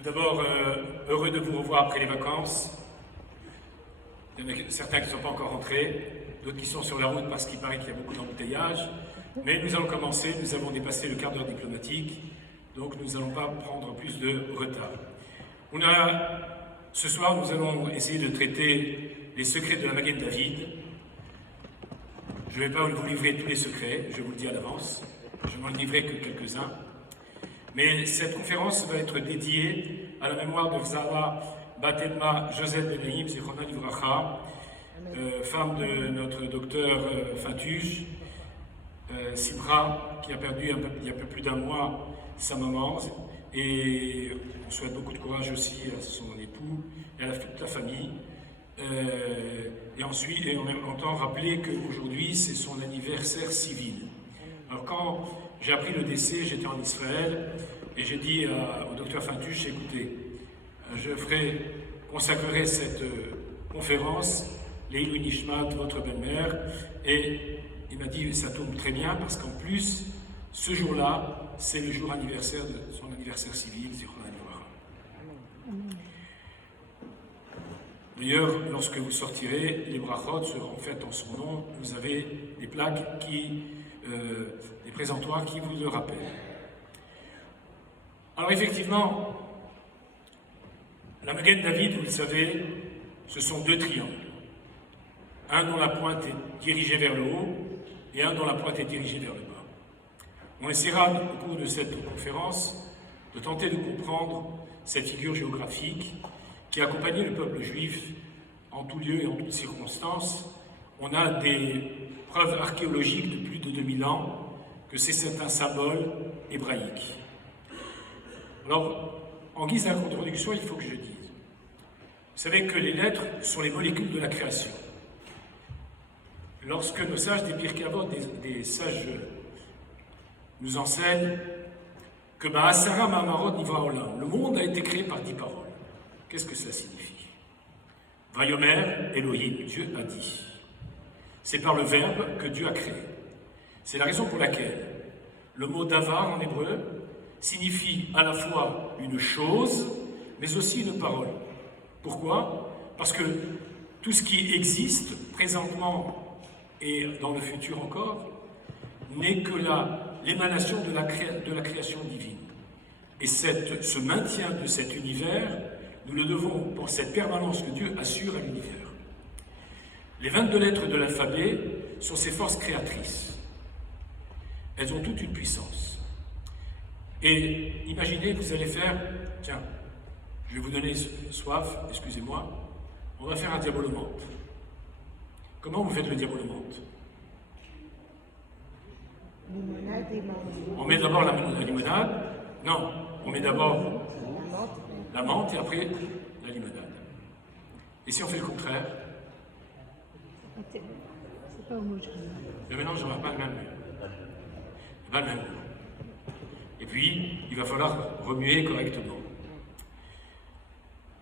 Tout d'abord, heureux de vous revoir après les vacances. Il y en a certains qui ne sont pas encore rentrés, d'autres qui sont sur la route parce qu'il paraît qu'il y a beaucoup d'embouteillages. Mais nous allons commencer, nous avons dépassé le quart d'heure diplomatique, donc nous n'allons pas prendre plus de retard. Ce soir, nous allons essayer de traiter les secrets de la Magen David. Je ne vais pas vous livrer tous les secrets, je vous le dis à l'avance, je n'en livrerai que quelques-uns. Mais cette conférence va être dédiée à la mémoire de Zahra Bat Edma Joseph Benaïm, Zichronah Livracha, femme de notre docteur Fatush, Sibra, qui a perdu il y a un peu plus d'un mois sa maman. Et on souhaite beaucoup de courage aussi à son époux et à toute la famille. Et ensuite, en même temps, rappeler qu'aujourd'hui, c'est son anniversaire civil. Alors quand j'ai appris le décès, j'étais en Israël et j'ai dit au docteur Fatush, écoutez, je consacrerai cette conférence, Leilou Nishmat, votre belle-mère, et il m'a dit, ça tombe très bien parce qu'en plus, ce jour-là, c'est le jour anniversaire de son anniversaire civil, Zichronah Livracha. D'ailleurs, lorsque vous sortirez, les brachot seront faites en son nom. Vous avez des plaques des présentoirs qui vous le rappellent. Alors effectivement, la Magen David, vous le savez, ce sont deux triangles. Un dont la pointe est dirigée vers le haut et un dont la pointe est dirigée vers le bas. On essaiera au cours de cette conférence de tenter de comprendre cette figure géographique qui a accompagné le peuple juif en tout lieu et en toutes circonstances. On a des preuves archéologiques de plus de 2000 ans que c'est un symbole hébraïque. Alors, en guise d'introduction, il faut que je dise, vous savez que les lettres sont les molécules de la création. Lorsque nos sages des Pirkei Avot, des sages nous enseignent que Ba'asara Ma'amarot Nivra Olam, le monde a été créé par 10 paroles. Qu'est-ce que ça signifie? Vayomer Elohim, Dieu a dit. C'est par le verbe que Dieu a créé. C'est la raison pour laquelle le mot davar en hébreu signifie à la fois une chose, mais aussi une parole. Pourquoi? Parce que tout ce qui existe présentement et dans le futur encore n'est que l'émanation de la création divine. Et ce maintien de cet univers, nous le devons pour cette permanence que Dieu assure à l'univers. Les 22 lettres de l'alphabet sont ces forces créatrices. Elles ont toute une puissance. Et imaginez que vous allez faire, tiens, je vais vous donner soif, excusez-moi, on va faire un diabolomante. Comment vous faites le diabolomante? On met d'abord la limonade. Non, on met d'abord la menthe et après la limonade. Et si on fait le contraire? C'est pas homogène. Le mélange n'aura pas le même goût. Pas le même goût. Et puis, il va falloir remuer correctement.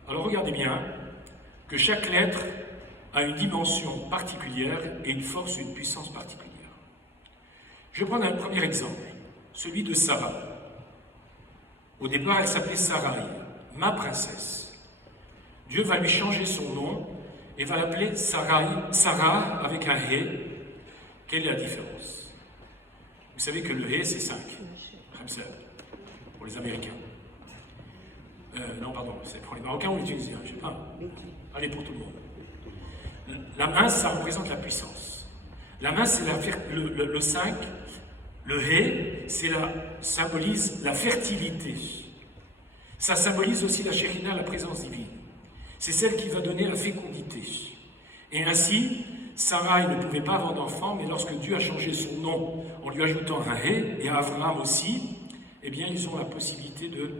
Alors regardez bien que chaque lettre a une dimension particulière et une force, une puissance particulière. Je vais prendre un premier exemple, celui de Sarah. Au départ, elle s'appelait Sarai, ma princesse. Dieu va lui changer son nom et va l'appeler Sarah avec un He. Quelle est la différence? Vous savez que le He, c'est 5. Pour les Américains. Non, pardon, c'est pour les Marocains ou les Tunisiens, je ne sais pas. Allez, pour tout le monde. La main, ça représente la puissance. La main, c'est le 5. Le He, symbolise la fertilité. Ça symbolise aussi la Shekhinah, la présence divine. C'est celle qui va donner la fécondité. Et ainsi, Sarah ne pouvait pas avoir d'enfant, mais lorsque Dieu a changé son nom en lui ajoutant un He, et Abraham aussi, eh bien, ils ont la possibilité de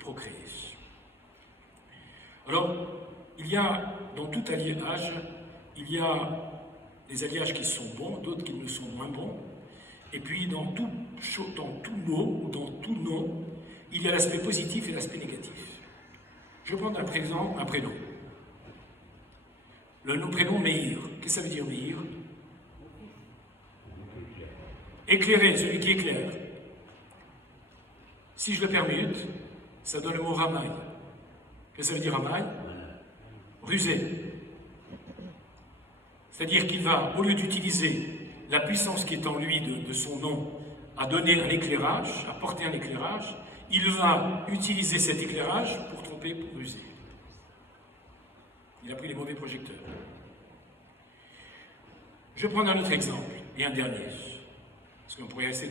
procréer. Alors, il y a, dans tout alliage, il y a des alliages qui sont bons, d'autres qui ne sont moins bons. Et puis, dans tout mot, dans tout nom, il y a l'aspect positif et l'aspect négatif. Je vais prendre un prénom. Le prénom Meir. Qu'est-ce que ça veut dire Meir? Éclairer, celui qui éclaire. Si je le permute, ça donne le mot ramaï. Qu'est-ce que ça veut dire ramaï? Rusé. C'est-à-dire qu'il va, au lieu d'utiliser la puissance qui est en lui de son nom, à donner un éclairage, à porter un éclairage, il va utiliser cet éclairage pour tromper, pour ruser. Il a pris les mauvais projecteurs. Je vais prendre un autre exemple, et un dernier, parce qu'on pourrait rester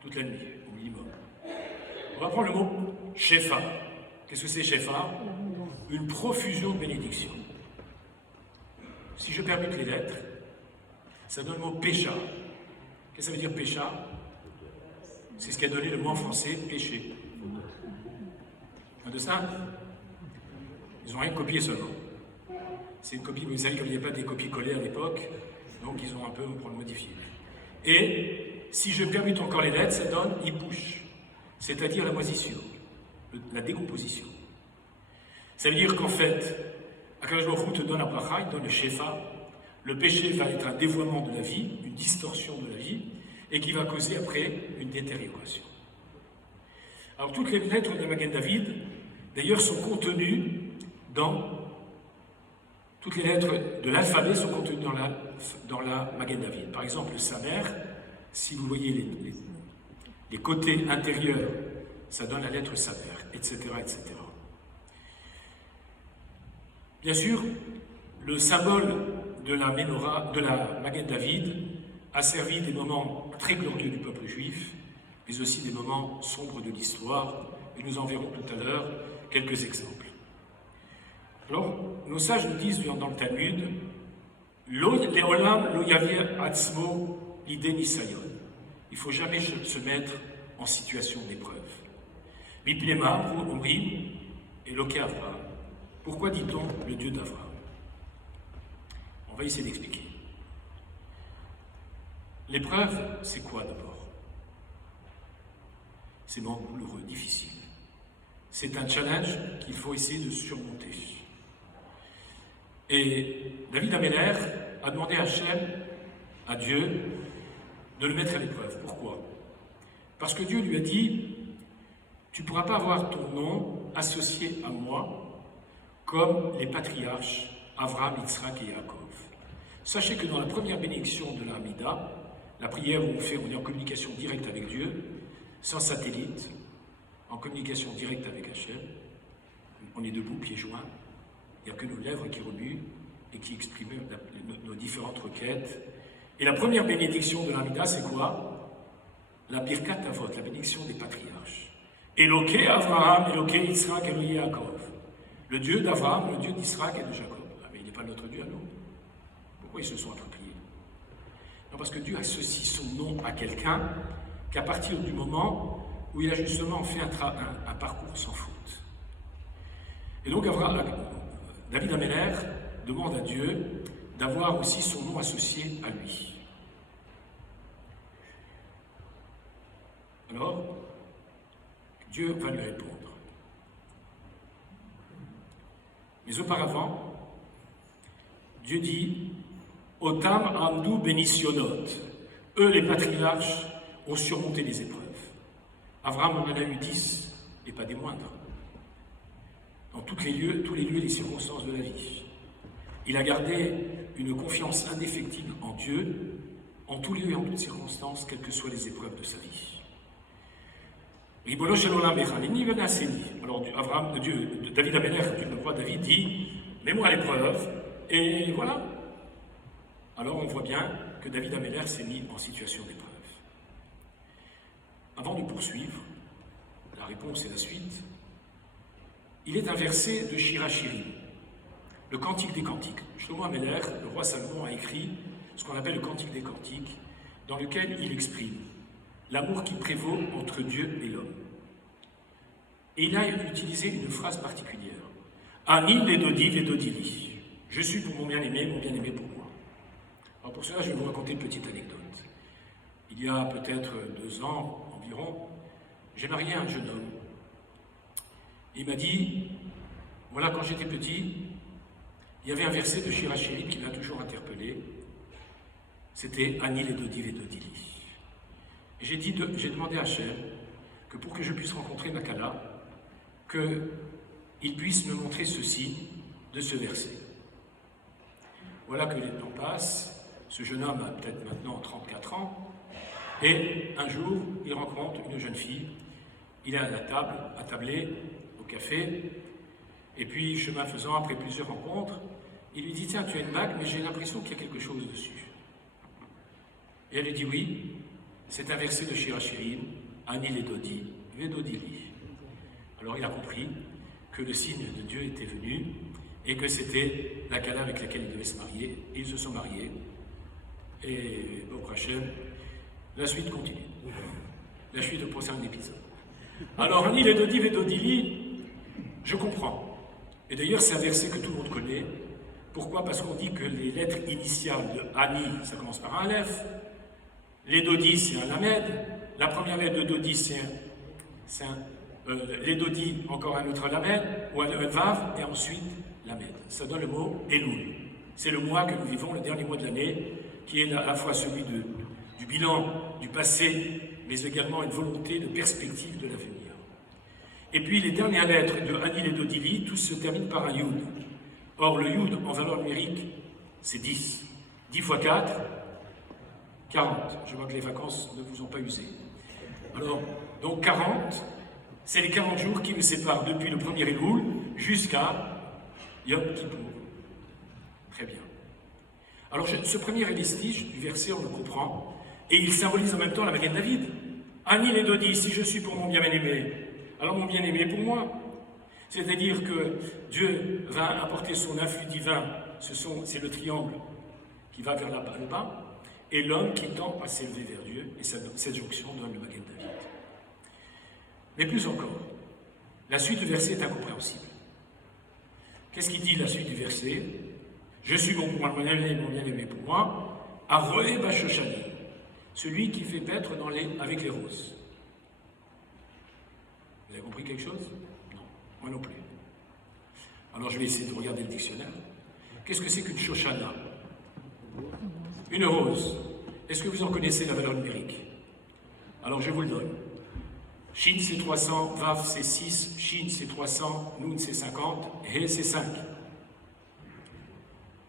toute la nuit, au minimum. On va prendre le mot shefa. Qu'est-ce que c'est shefa? Une profusion de bénédictions. Si je permute les lettres, ça donne le mot pécha. Qu'est-ce que ça veut dire pécha? C'est ce qui a donné le mot en français péché. De ça, ils n'ont rien copié seulement. C'est une copie, vous savez, comme il n'y avait pas des copies collées à l'époque, donc ils ont un peu pour le modifier. Et si je permute encore les lettres, ça donne ibouche, c'est-à-dire la moisissure, la décomposition. Ça veut dire qu'en fait, Akadosh Baruch Hu te donne la bracha, il donne le shefa. Le péché va être un dévoiement de la vie, une distorsion de la vie, et qui va causer après une détérioration. Alors toutes les lettres de Magen David, d'ailleurs, sont contenues toutes les lettres de l'alphabet sont contenues dans la Magen David. Par exemple, le Samer, si vous voyez les côtés intérieurs, ça donne la lettre Samer, etc., etc. Bien sûr, le symbole de la Ménorah, de la Magen David, a servi des moments très glorieux du peuple juif, mais aussi des moments sombres de l'histoire, et nous en verrons tout à l'heure quelques exemples. Alors, nos sages nous disent dans le Talmud, Leolam lo yavir atzmo ide nisayon. Il ne faut jamais se mettre en situation d'épreuve. Mipnema, vous omrim, Eloke Avraham. Pourquoi dit-on le Dieu d'Avraham? On va essayer d'expliquer. L'épreuve, c'est quoi d'abord? C'est douloureux, difficile. C'est un challenge qu'il faut essayer de surmonter. Et David Améler a demandé à Hachem, à Dieu, de le mettre à l'épreuve. Pourquoi? Parce que Dieu lui a dit, tu ne pourras pas avoir ton nom associé à moi comme les patriarches Avraham, Yitzhak et Yaakov. Sachez que dans la première bénédiction de la Hamida, la prière où on est en communication directe avec Dieu, sans satellite, en communication directe avec Hachem, on est debout, pieds joints, il n'y a que nos lèvres qui remuent et qui expriment nos différentes requêtes. Et la première bénédiction de l'Amida, c'est quoi? La Birkat Avot, la bénédiction des patriarches. Eloke Avraham, Eloke Yitzhak, Eloke Yaakov. Le Dieu d'Avraham, le Dieu d'Israël et de Jacob. Ah, mais il n'est pas notre Dieu à nous. Pourquoi ils se sont appropriés? Non, parce que Dieu associe son nom à quelqu'un qu'à partir du moment où il a justement fait un parcours sans faute. Et donc David Améler demande à Dieu d'avoir aussi son nom associé à lui. Alors, Dieu va lui répondre. Mais auparavant, Dieu dit « Otam amdou benisionot » Eux, les patriarches, ont surmonté les épreuves. Abraham en a eu 10, et pas des moindres. Dans tous les lieux, les circonstances de la vie. Il a gardé une confiance indéfectible en Dieu, en tous lieux et en toutes circonstances, quelles que soient les épreuves de sa vie. Alors David Améler, le roi David, dit « Mets-moi à l'épreuve », et voilà. Alors on voit bien que David Améler s'est mis en situation d'épreuve. Avant de poursuivre, la réponse et la suite, il est un verset de Shirachirim, le Cantique des Cantiques. Shlomo Améler, le roi Salomon, a écrit ce qu'on appelle le Cantique des Cantiques, dans lequel il exprime l'amour qui prévaut entre Dieu et l'homme. Et il a utilisé une phrase particulière. Ani ledodi ledodili. Je suis pour mon bien-aimé pour moi. Alors pour cela, je vais vous raconter une petite anecdote. Il y a peut-être 2 ans environ, j'ai marié un jeune homme. Il m'a dit, voilà, quand j'étais petit, il y avait un verset de Shirachirim qui m'a toujours interpellé. C'était Ani ledodi ledodili. Et j'ai demandé à Hachem que pour que je puisse rencontrer Makala, qu'il puisse me montrer ceci de ce verset. Voilà que les temps passent, ce jeune homme a peut-être maintenant 34 ans, et un jour, il rencontre une jeune fille, il est à la table, attablé, au café, et puis, chemin faisant, après plusieurs rencontres, il lui dit « Tiens, tu as une bague, mais j'ai l'impression qu'il y a quelque chose dessus. » Et elle lui dit « Oui, c'est un verset de Shir HaShirim, Ani Ledodi, Vedodili. » Alors il a compris que le signe de Dieu était venu et que c'était la Kala avec laquelle il devait se marier. Et ils se sont mariés. Et bon, Hachem, la suite continue. La suite au prochain épisode. Alors, Ani Ledodi, Vedodili, je comprends. Et d'ailleurs, c'est un verset que tout le monde connaît. Pourquoi? Parce qu'on dit que les lettres initiales de Ani, ça commence par un Aleph. Les Dodi, c'est un Lamed. La première lettre de Dodi, c'est un les Dodi, encore un autre Lamed, ou un Vav, et ensuite Lamed. Ça donne le mot Elul. C'est le mois que nous vivons, le dernier mois de l'année, qui est à la fois celui du bilan, du passé, mais également une volonté de perspective de l'avenir. Et puis les dernières lettres de Anil et d'Odili, tous se terminent par un Yud. Or, le Yud, en valeur numérique, c'est 10. 10 fois 4, 40. Je vois que les vacances ne vous ont pas usé. Alors, donc 40, c'est les 40 jours qui nous séparent depuis le premier Elul jusqu'à Yom Kippour. Très bien. Alors, ce premier élistige du verset, on le comprend, et il symbolise en même temps la Magen David. Anil et Dodi, si je suis pour mon bien-aimé, alors mon bien-aimé est pour moi. C'est-à-dire que Dieu va apporter son influx divin, c'est le triangle qui va vers le bas, et l'homme qui tend à s'élever vers Dieu, et cette jonction donne le Magen David. Mais plus encore, la suite du verset est incompréhensible. Qu'est-ce qu'il dit la suite du verset? Je suis bon pour moi, mon bien-aimé pour moi, Aroé Bashoshani, celui qui fait paître avec les roses. Vous avez compris quelque chose? Non, moi non plus. Alors je vais essayer de regarder le dictionnaire. Qu'est-ce que c'est qu'une Shoshana? Une rose. Est-ce que vous en connaissez la valeur numérique? Alors je vous le donne. Shin c'est 300, Vav c'est 6, Shin c'est 300, Nun c'est 50, He c'est 5.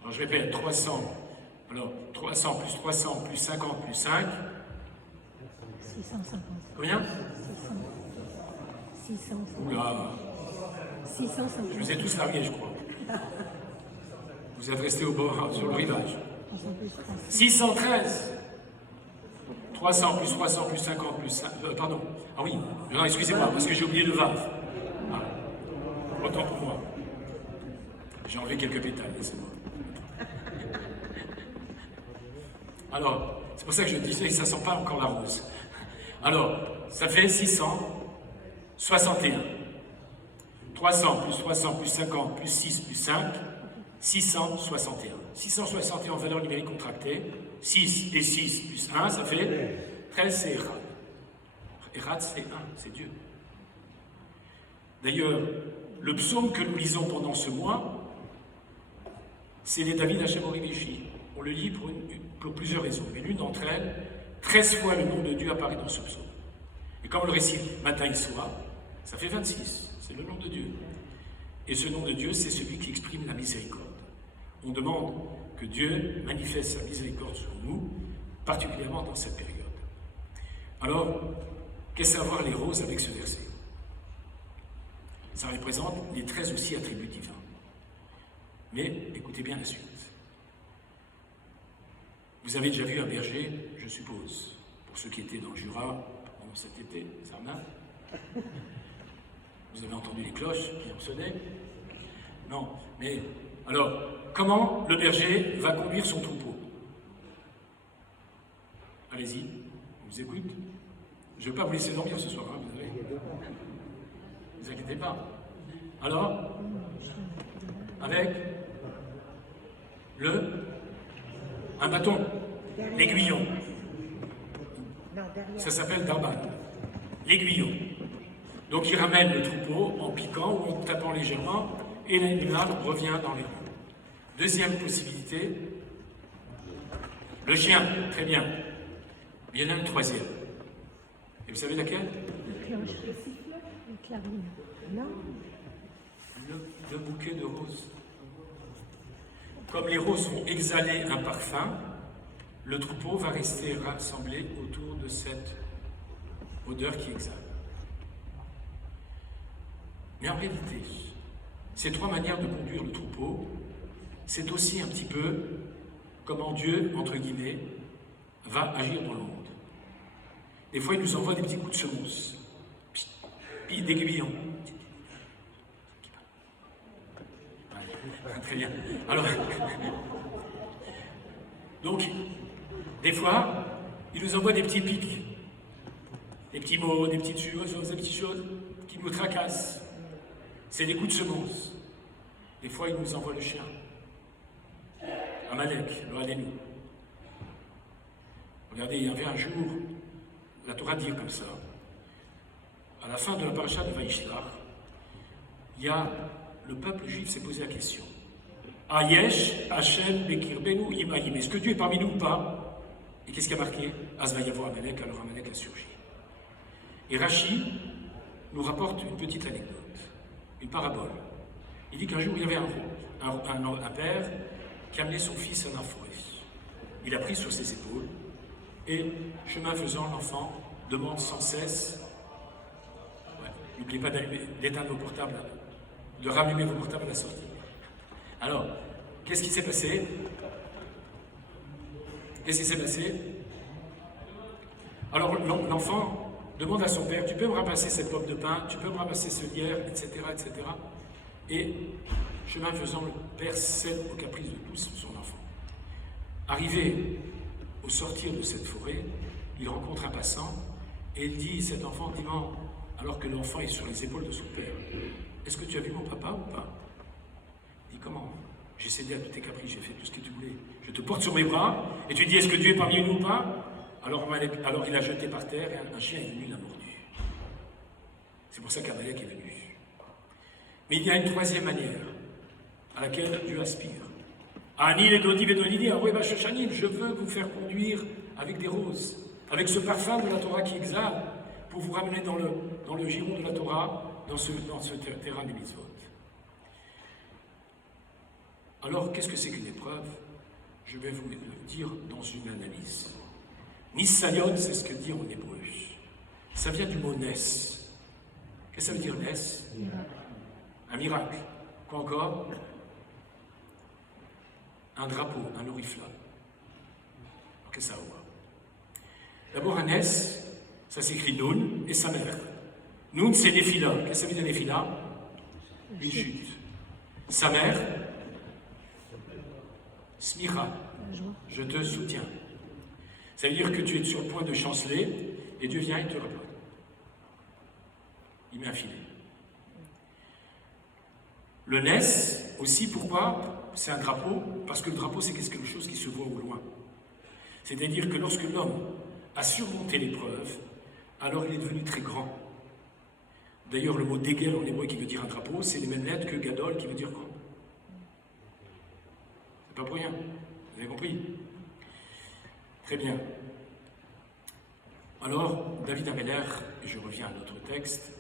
Alors je répète, 300. Alors 300 plus 300 plus 50 plus 5. 650. Combien? 650. Oula. 650. Je vous ai tous largués, je crois. Vous êtes restés au bord, sur le rivage. 613. 300 plus 300 plus 50 plus 5. Pardon. Ah oui. Non, excusez-moi, parce que j'ai oublié le Vav. Ah. Autant pour moi. J'ai enlevé quelques pétales, laissez-moi. Alors, c'est pour ça que je disais que ça ne sent pas encore la rose. Alors, ça fait 661. 300 plus 300 plus 50 plus 6 plus 5, 661. 661 en valeur numérique contractée, 6 et 6 plus 1, ça fait 13, c'est Erad. Erad, c'est 1, c'est Dieu. D'ailleurs, le psaume que nous lisons pendant ce mois, c'est les David Hashem Orivishi. On le lit pour plusieurs raisons, mais l'une d'entre elles, 13 fois le nom de Dieu apparaît dans ce psaume. Et comme on le récite matin et soir, ça fait 26, c'est le nom de Dieu. Et ce nom de Dieu, c'est celui qui exprime la miséricorde. On demande que Dieu manifeste sa miséricorde sur nous, particulièrement dans cette période. Alors, qu'est-ce à voir les roses avec ce verset? Ça représente les 13 aussi attributs divins. Mais écoutez bien la suite. Vous avez déjà vu un berger, je suppose, pour ceux qui étaient dans le Jura pendant cet été, Sarna. Vous avez entendu les cloches qui ont sonné? Non, mais alors, comment le berger va conduire son troupeau? Allez-y, on vous écoute. Je ne vais pas vous laisser dormir ce soir, hein, vous savez. Ne vous inquiétez pas. Alors, avec un bâton, l'aiguillon. Ça s'appelle Darban. L'aiguillon. Donc il ramène le troupeau en piquant ou en tapant légèrement et l'animal revient dans les roues. Deuxième possibilité, le chien, très bien. Il y en a une troisième. Et vous savez laquelle? Clarine. Non. Le bouquet de roses. Comme les roses vont exhaler un parfum, le troupeau va rester rassemblé autour de cette odeur qui exhale. Mais en réalité, ces trois manières de conduire le troupeau, c'est aussi un petit peu comment Dieu, entre guillemets, va agir dans le monde. Des fois, il nous envoie des petits coups de semonce, puis des aiguillons. Très bien. Alors, donc, des fois, il nous envoie des petits pics, des petits mots, des petites choses qui nous tracassent. C'est des coups de semonce. Des fois, il nous envoie le chien. Amalek, le Halénou. Regardez, il y avait un jour, la Torah dit comme ça, à la fin de la paracha de Vaishlach, il y a le peuple juif s'est posé la question. Ayesh, Hachem, Bekirbenu, Imaïm. Est-ce que Dieu est parmi nous ou pas? Et qu'est-ce qui a marqué? Azvayavo Amalek, alors Amalek a surgi. Et Rashi nous rapporte une petite anecdote, une parabole. Il dit qu'un jour, il y avait un père qui amenait son fils à la forêt. Il a pris sur ses épaules et, chemin faisant, l'enfant demande sans cesse, n'oubliez pas d'éteindre vos portables, de rallumer vos portables à la sortie. Alors, qu'est-ce qui s'est passé? Alors, l'enfant demande à son père, tu peux me ramasser cette pomme de pain, tu peux me ramasser ce lierre, etc., etc. Et, chemin faisant, le père cède aux caprices de tous son enfant. Arrivé au sortir de cette forêt, il rencontre un passant et il dit, cet enfant dit, alors que l'enfant est sur les épaules de son père, est-ce que tu as vu mon papa ou pas? Il dit, comment? J'ai cédé à tous tes caprices, j'ai fait tout ce que tu voulais. Je te porte sur mes bras et tu dis, est-ce que Dieu est parmi nous ou pas? Alors il a jeté par terre et un chien est venu, l'a mordu. C'est pour ça qu'Amalek est venu. Mais il y a une troisième manière à laquelle Dieu aspire. Ani les dodi vedolidi, je veux vous faire conduire avec des roses, avec ce parfum de la Torah qui exhale, pour vous ramener dans le giron de la Torah, dans ce terrain des mitzvot. Alors, qu'est-ce que c'est qu'une épreuve? Je vais vous le dire dans une analyse. Nisayon, c'est ce que dit en hébreu. Ça vient du mot nes. Qu'est-ce que ça veut dire nes? Un miracle. Quoi encore? Un drapeau, un oriflamme. Alors, qu'est-ce que ça voit? D'abord, un nes, ça s'écrit Noun et sa mère. Noun, c'est Néphila. Qu'est-ce que ça veut dire Néphila? Une chute. Sa mère, Smicha, je te soutiens. Ça veut dire que tu es sur le point de chanceler et Dieu vient et te reprend. Il met un filet. Le nes, aussi, pourquoi? C'est un drapeau, parce que le drapeau, c'est quelque chose qui se voit au loin. C'est-à-dire que lorsque l'homme a surmonté l'épreuve, alors il est devenu très grand. D'ailleurs, le mot dégel en hébreu qui veut dire un drapeau, c'est les mêmes lettres que gadol qui veut dire grand. C'est pas pour rien. Vous avez compris? Très bien. Alors, David Améler, et je reviens à notre texte,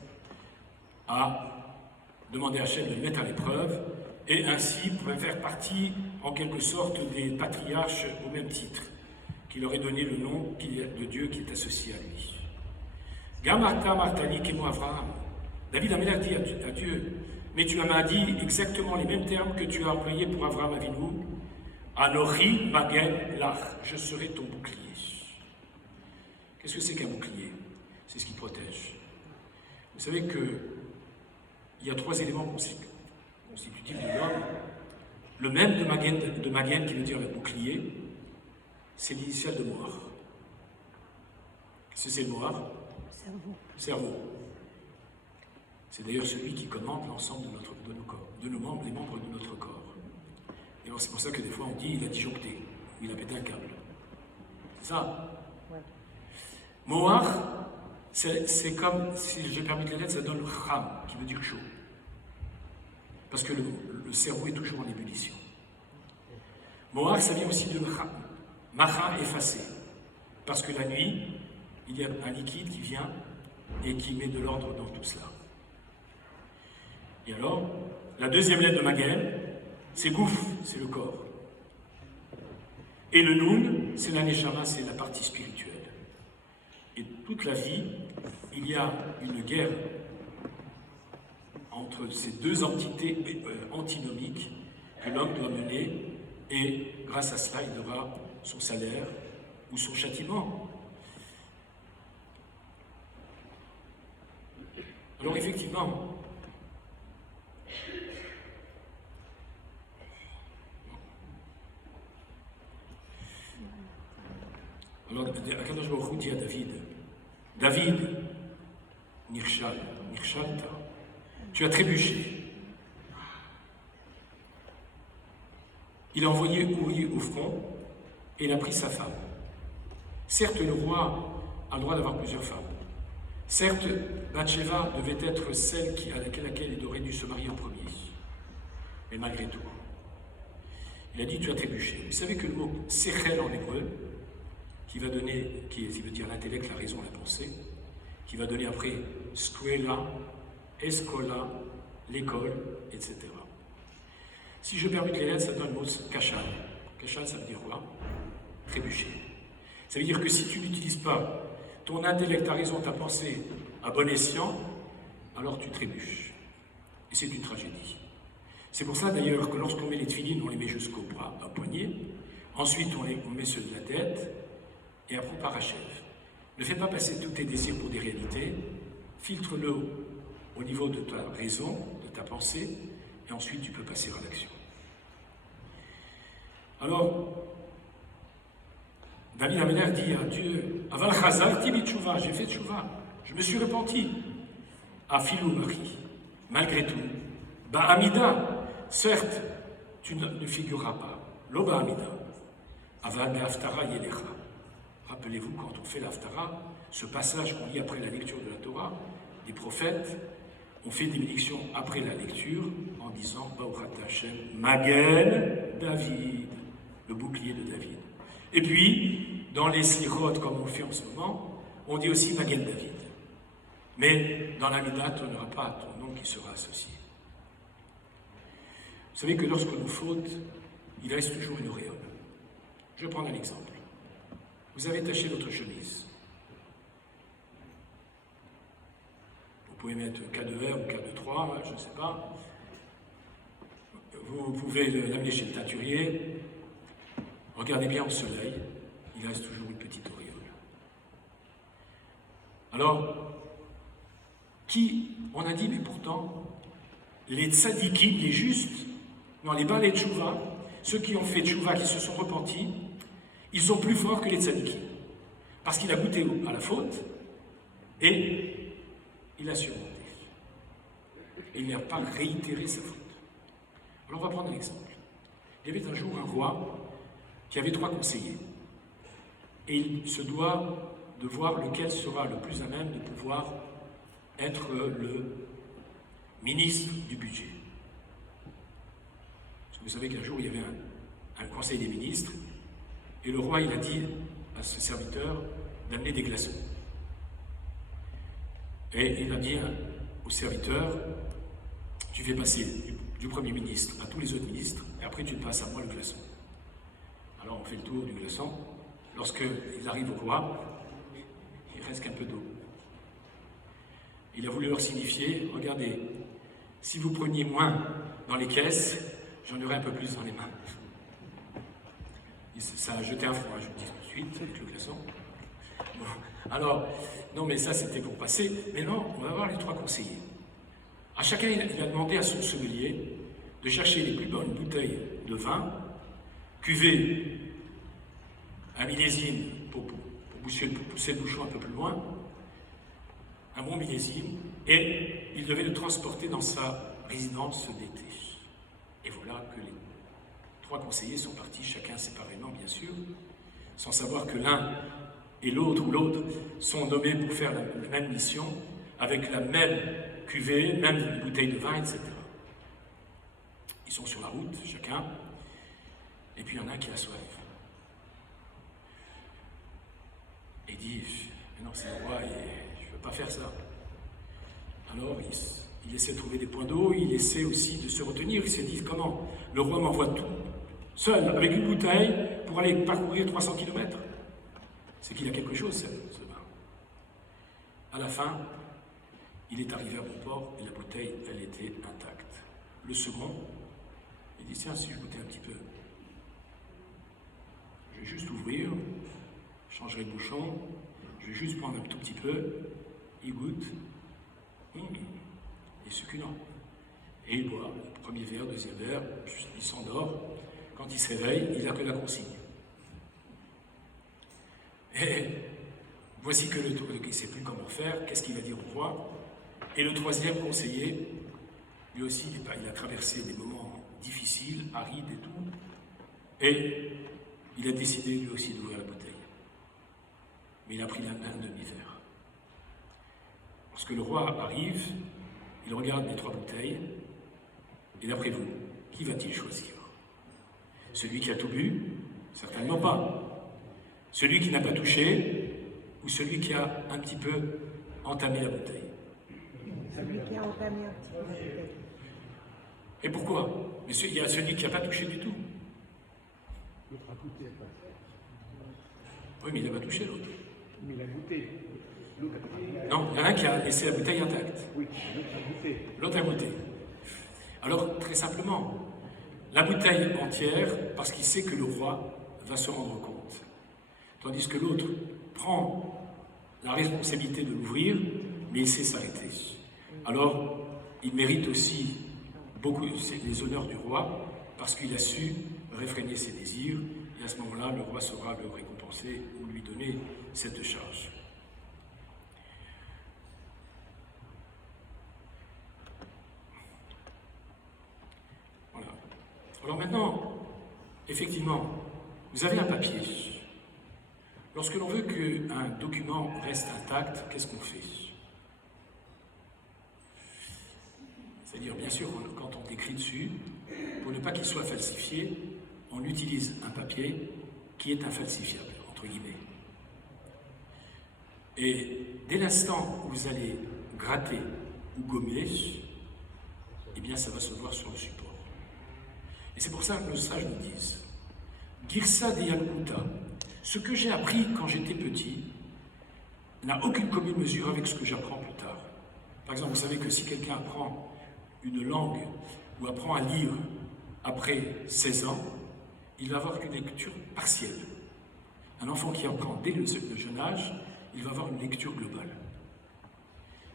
a demandé à Hachem de le mettre à l'épreuve, et ainsi pouvait faire partie, en quelque sorte, des patriarches au même titre, qui leur ait donné le nom de Dieu qui est associé à lui. Gamarta Martani Kemo Avraham. David Améler dit à Dieu, mais tu m'as dit exactement les mêmes termes que tu as employés pour Avraham Avinu. Anochi Magen Lach, je serai ton bouclier. Qu'est-ce que c'est qu'un bouclier? C'est ce qui protège. Vous savez qu'il y a trois éléments constitutifs de l'homme. Le même de Magen qui veut dire le bouclier, c'est l'initiale de Moar. Qu'est-ce que c'est le Moar? Cerveau. C'est d'ailleurs celui qui commande l'ensemble de nos corps, de nos membres, les membres de notre corps. Et alors c'est pour ça que des fois on dit il a disjoncté, il a pété un câble. C'est ça. Ouais. Moar, c'est comme, si j'ai permis de les lettres, ça donne Ram, qui veut dire chaud. Parce que le cerveau est toujours en ébullition. Moar, ça vient aussi de Macha effacé. Parce que la nuit, il y a un liquide qui vient et qui met de l'ordre dans tout cela. Et alors, la deuxième lettre de Magen, c'est Gouf, c'est le corps. Et le Nun, c'est la Neshama, c'est la partie spirituelle. Et toute la vie, il y a une guerre entre ces deux entités antinomiques que l'homme doit mener, et grâce à cela, il aura son salaire ou son châtiment. Alors effectivement, alors Akadosh Baruch Hu dit à David, David, Nirchalta, tu as trébuché. Il a envoyé Uri au front et il a pris sa femme. Certes, le roi a le droit d'avoir plusieurs femmes. Certes, Bathsheba devait être celle avec laquelle il aurait dû se marier en premier. Mais malgré tout, il a dit, tu as trébuché. Vous savez que le mot sechel en hébreu, qui veut dire l'intellect, la raison, la pensée, qui va donner après scuela, escola, l'école, etc. Si je permets les lettres, ça donne le mot kachal. Kachal, ça veut dire quoi? Trébucher. Ça veut dire que si tu n'utilises pas ton intellect, ta raison, ta pensée à bon escient, alors tu trébuches. Et c'est une tragédie. C'est pour ça d'ailleurs que lorsqu'on met les tefilines, on les met jusqu'au bras, à poignet. Ensuite, on met ceux de la tête. Et après, on parachève. Ne fais pas passer tous tes désirs pour des réalités. Filtre-le au niveau de ta raison, de ta pensée. Et ensuite, tu peux passer à l'action. Alors, David Améler dit à Dieu, Aval Chazalti bitchouva, j'ai fait tchouva, je me suis repenti. Afilou Marie, malgré tout, Ba'amida, certes, tu ne figureras pas. Lo Ba'amida, Aval Be'aftara Yelecha. Rappelez-vous, quand on fait l'Aftara, ce passage qu'on lit après la lecture de la Torah, des prophètes, on fait des bénédictions après la lecture en disant Baruch Hashem, Magen David, le bouclier de David. Et puis, dans les slichot, comme on fait en ce moment, on dit aussi Magen David. Mais dans la Midat, on n'aura pas ton nom qui sera associé. Vous savez que lorsque l'on faute, il reste toujours une auréole. Je vais prendre un exemple. Vous avez taché votre chemise. Vous pouvez mettre K2R ou K23, je ne sais pas. Vous pouvez l'amener chez le teinturier. Regardez bien au soleil, il reste toujours une petite auréole. Alors, on a dit, mais pourtant, les tzadikim, les justes, dans les balais de tchouva, ceux qui ont fait tchouva, qui se sont repentis, ils sont plus forts que les tzadikim. Parce qu'il a goûté à la faute et il a surmonté. Et il n'a pas réitéré sa faute. Alors on va prendre un exemple. Il y avait un jour un roi qui avait 3 conseillers. Et il se doit de voir lequel sera le plus à même de pouvoir être le ministre du budget. Parce que vous savez qu'un jour, il y avait un conseil des ministres, et le roi, il a dit à ce serviteur d'amener des glaçons. Et il a dit au serviteur, tu fais passer du Premier ministre à tous les autres ministres, et après tu te passes à moi le glaçon. Alors on fait le tour du glaçon. Lorsqu'ils arrivent au roi, il reste qu'un peu d'eau. Il a voulu leur signifier, regardez, si vous preniez moins dans les caisses, j'en aurais un peu plus dans les mains. Ça a jeté un froid, je vous dis tout de suite, avec le glaçon. Bon, alors, non mais ça c'était pour passer, mais non, on va voir les 3 conseillers. À chacun, il a demandé à son sommelier de chercher les plus bonnes bouteilles de vin, cuvée, un millésime pour pousser le bouchon un peu plus loin, un bon millésime, et il devait le transporter dans sa résidence d'été. Et voilà que les 3 conseillers sont partis, chacun séparément bien sûr, sans savoir que l'un et l'autre ou l'autre sont nommés pour faire la même mission, avec la même cuvée, même bouteille de vin, etc. Ils sont sur la route, chacun, et puis il y en a un qui a soif. Et il dit, mais non, c'est le roi, et je ne veux pas faire ça. Alors Il essaie de trouver des points d'eau, il essaie aussi de se retenir. Il se dit comment? Le roi m'envoie tout, seul, avec une bouteille, pour aller parcourir 300 km. C'est qu'il a quelque chose, ce bain. À la fin, il est arrivé à bon port et la bouteille, elle était intacte. Le second, il dit, tiens, si je goûtais un petit peu, je vais juste ouvrir, je changerai le bouchon, je vais juste prendre un tout petit peu, il goûte, il est succulent. Et il boit, premier verre, deuxième verre, il s'endort. Quand il se réveille, il n'a que la consigne. Et voici que il ne sait plus comment faire, qu'est-ce qu'il va dire au roi. Et le troisième conseiller, lui aussi, il a traversé des moments difficiles, arides et tout, et il a décidé lui aussi d'ouvrir la bouteille. Mais il a pris un demi-verre. Lorsque le roi arrive, il regarde les trois bouteilles, et d'après vous, qui va-t-il choisir? Celui qui a tout bu? Certainement pas. Celui qui n'a pas touché, ou celui qui a un petit peu entamé la bouteille? Celui qui a entamé un petit peu la bouteille. Et pourquoi? Mais il y a celui qui n'a pas touché du tout. Oui, mais il n'a pas touché l'autre. Mais il a goûté. Non, il y en a un qui a laissé la bouteille intacte. Oui, l'autre a goûté. L'autre a goûté. Alors, très simplement, la bouteille entière, parce qu'il sait que le roi va se rendre compte. Tandis que l'autre prend la responsabilité de l'ouvrir, mais il sait s'arrêter. Alors, il mérite aussi beaucoup les honneurs du roi, parce qu'il a su réfréner ses désirs, et à ce moment-là, le roi saura le récompenser ou lui donner cette charge. Voilà. Alors maintenant, effectivement, vous avez un papier. Lorsque l'on veut qu'un document reste intact, qu'est-ce qu'on fait? C'est-à-dire, bien sûr, quand on écrit dessus, pour ne pas qu'il soit falsifié, on utilise un papier qui est infalsifiable, entre guillemets. Et dès l'instant où vous allez gratter ou gommer, eh bien, ça va se voir sur le support. Et c'est pour ça que nos sages nous disent « Girsa de Yalkuta », ce que j'ai appris quand j'étais petit n'a aucune commune mesure avec ce que j'apprends plus tard. Par exemple, vous savez que si quelqu'un apprend une langue ou apprend à lire après 16 ans, il va avoir une lecture partielle. Un enfant qui apprend dès le jeune âge, il va avoir une lecture globale.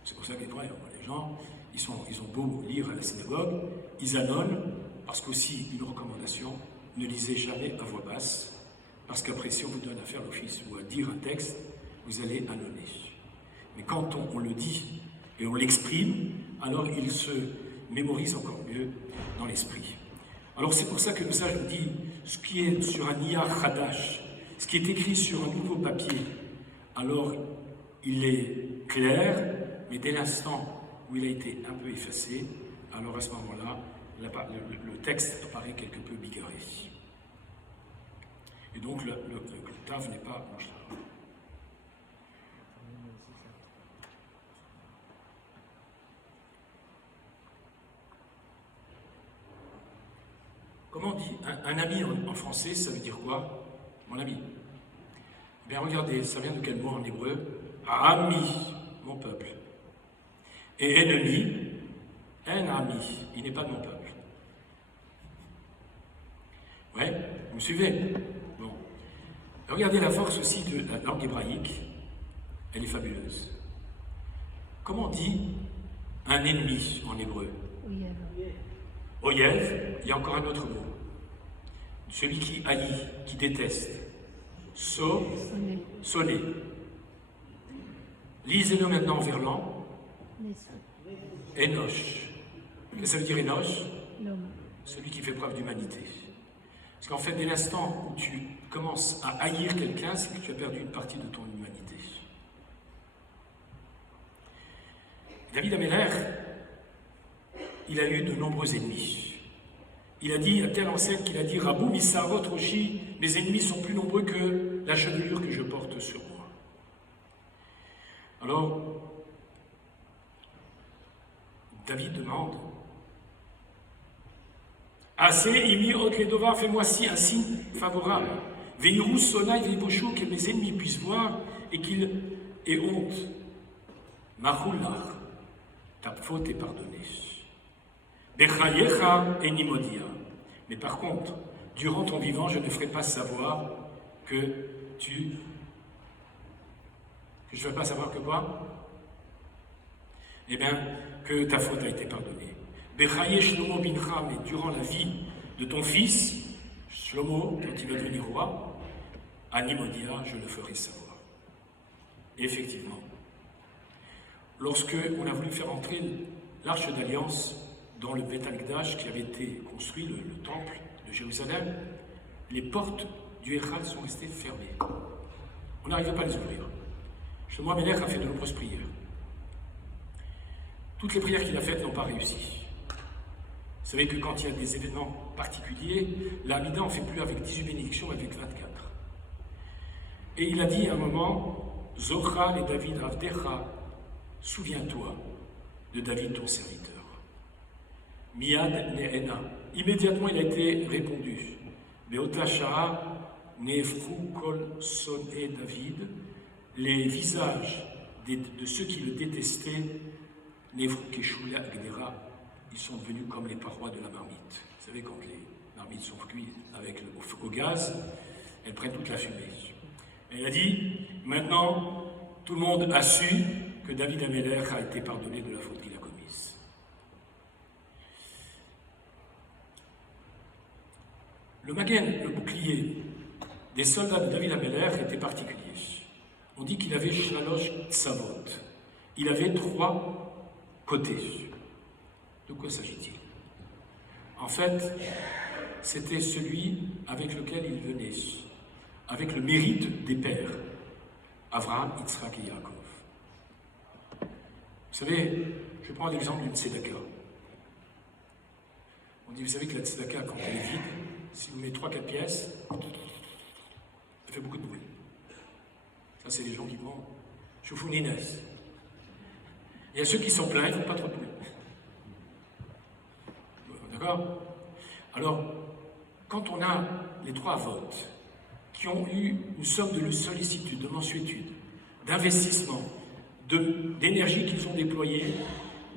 C'est pour ça que les gens, ils ont beau lire à la synagogue, ils annonnent, parce qu'aussi une recommandation, ne lisez jamais à voix basse, parce qu'après, si on vous donne à faire l'office ou à dire un texte, vous allez annonner. Mais quand on le dit et on l'exprime, alors il se mémorise encore mieux dans l'esprit. Alors c'est pour ça que le sage nous dit, ce qui est sur un Niyar Hadash, ce qui est écrit sur un nouveau papier, alors il est clair, mais dès l'instant où il a été un peu effacé, alors à ce moment-là, le texte apparaît quelque peu bigarré. Et donc le tav n'est pas mouchard. Comment on dit un ami en français, ça veut dire quoi? Mon ami. Eh bien regardez, ça vient de quel mot en hébreu? Ami, mon peuple. Et ennemi, un ami, il n'est pas de mon peuple. Ouais, vous me suivez? Bon. Regardez la force aussi de la langue hébraïque, elle est fabuleuse. Comment on dit un ennemi en hébreu? Oyev, il y a encore un autre mot. Celui qui haït, qui déteste. Sonné. Lisez-le maintenant en verlan. Enoch. Qu'est-ce que ça veut dire Enoch? Celui qui fait preuve d'humanité. Parce qu'en fait, dès l'instant où tu commences à haïr quelqu'un, c'est que tu as perdu une partie de ton humanité. David Ameller, il a eu de nombreux ennemis. Il a dit à telle enseigne qu'il a dit « Rabou Misarot Roshi, mes ennemis sont plus nombreux que la chevelure que je porte sur moi. » Alors, David demande Assez, Imi, Ot Ledova, fais-moi un signe favorable. Veirou, Sonaï, Veibochou, que mes ennemis puissent voir et qu'ils aient honte. Mahoulach, ta faute est pardonnée. Bechayecha et Nimodia. Mais par contre, durant ton vivant, je ne ferai pas savoir que je ne ferai pas savoir que quoi? Eh bien, que ta faute a été pardonnée. Bechaye Shlomo bincha, mais durant la vie de ton fils, Shlomo, quand il va devenir roi, à Nimodia, je le ferai savoir. Et effectivement, lorsque on a voulu faire entrer l'arche d'alliance dans le Beth Amikdash qui avait été construit, le temple de Jérusalem, les portes du Echal sont restées fermées. On n'arrivait pas à les ouvrir. Shlomo HaMelech a fait de nombreuses prières. Toutes les prières qu'il a faites n'ont pas réussi. Vous savez que quand il y a des événements particuliers, l'Amida n'en fait plus avec 18 bénédictions, mais avec 24. Et il a dit à un moment, Zochra et David Avdecha, souviens-toi de David ton serviteur. Miad Ne'ena. Immédiatement il a été répondu. Beota Shara Nefru Kol Son et David. Les visages de ceux qui le détestaient, Nefru Keshula Agdera, ils sont devenus comme les parois de la marmite. Vous savez, quand les marmites sont cuites avec au gaz, elles prennent toute la fumée. Et il a dit, maintenant, tout le monde a su que David HaMelech a été pardonné de la faute qu'il a commise. Le magen, le bouclier des soldats de David HaMelech était particulier. On dit qu'il avait Shlalosh Tzavot. Il avait 3 côtés. De quoi s'agit-il? En fait, c'était celui avec lequel il venait, avec le mérite des pères, Abraham, Yitzhak et Yaakov. Vous savez, je prends l'exemple d'une tzedaka. On dit, vous savez que la tzedaka, quand elle est vide, si vous mettez 3-4 pièces, elle fait beaucoup de bruit. Ça, c'est les gens qui vont choufouninès. Il y a ceux qui sont pleins, ils ne font pas trop de bruit. D'accord? Alors, quand on a les 3 votes qui ont eu une somme de sollicitude, de mensuétude, d'investissement, d'énergie qu'ils ont déployée,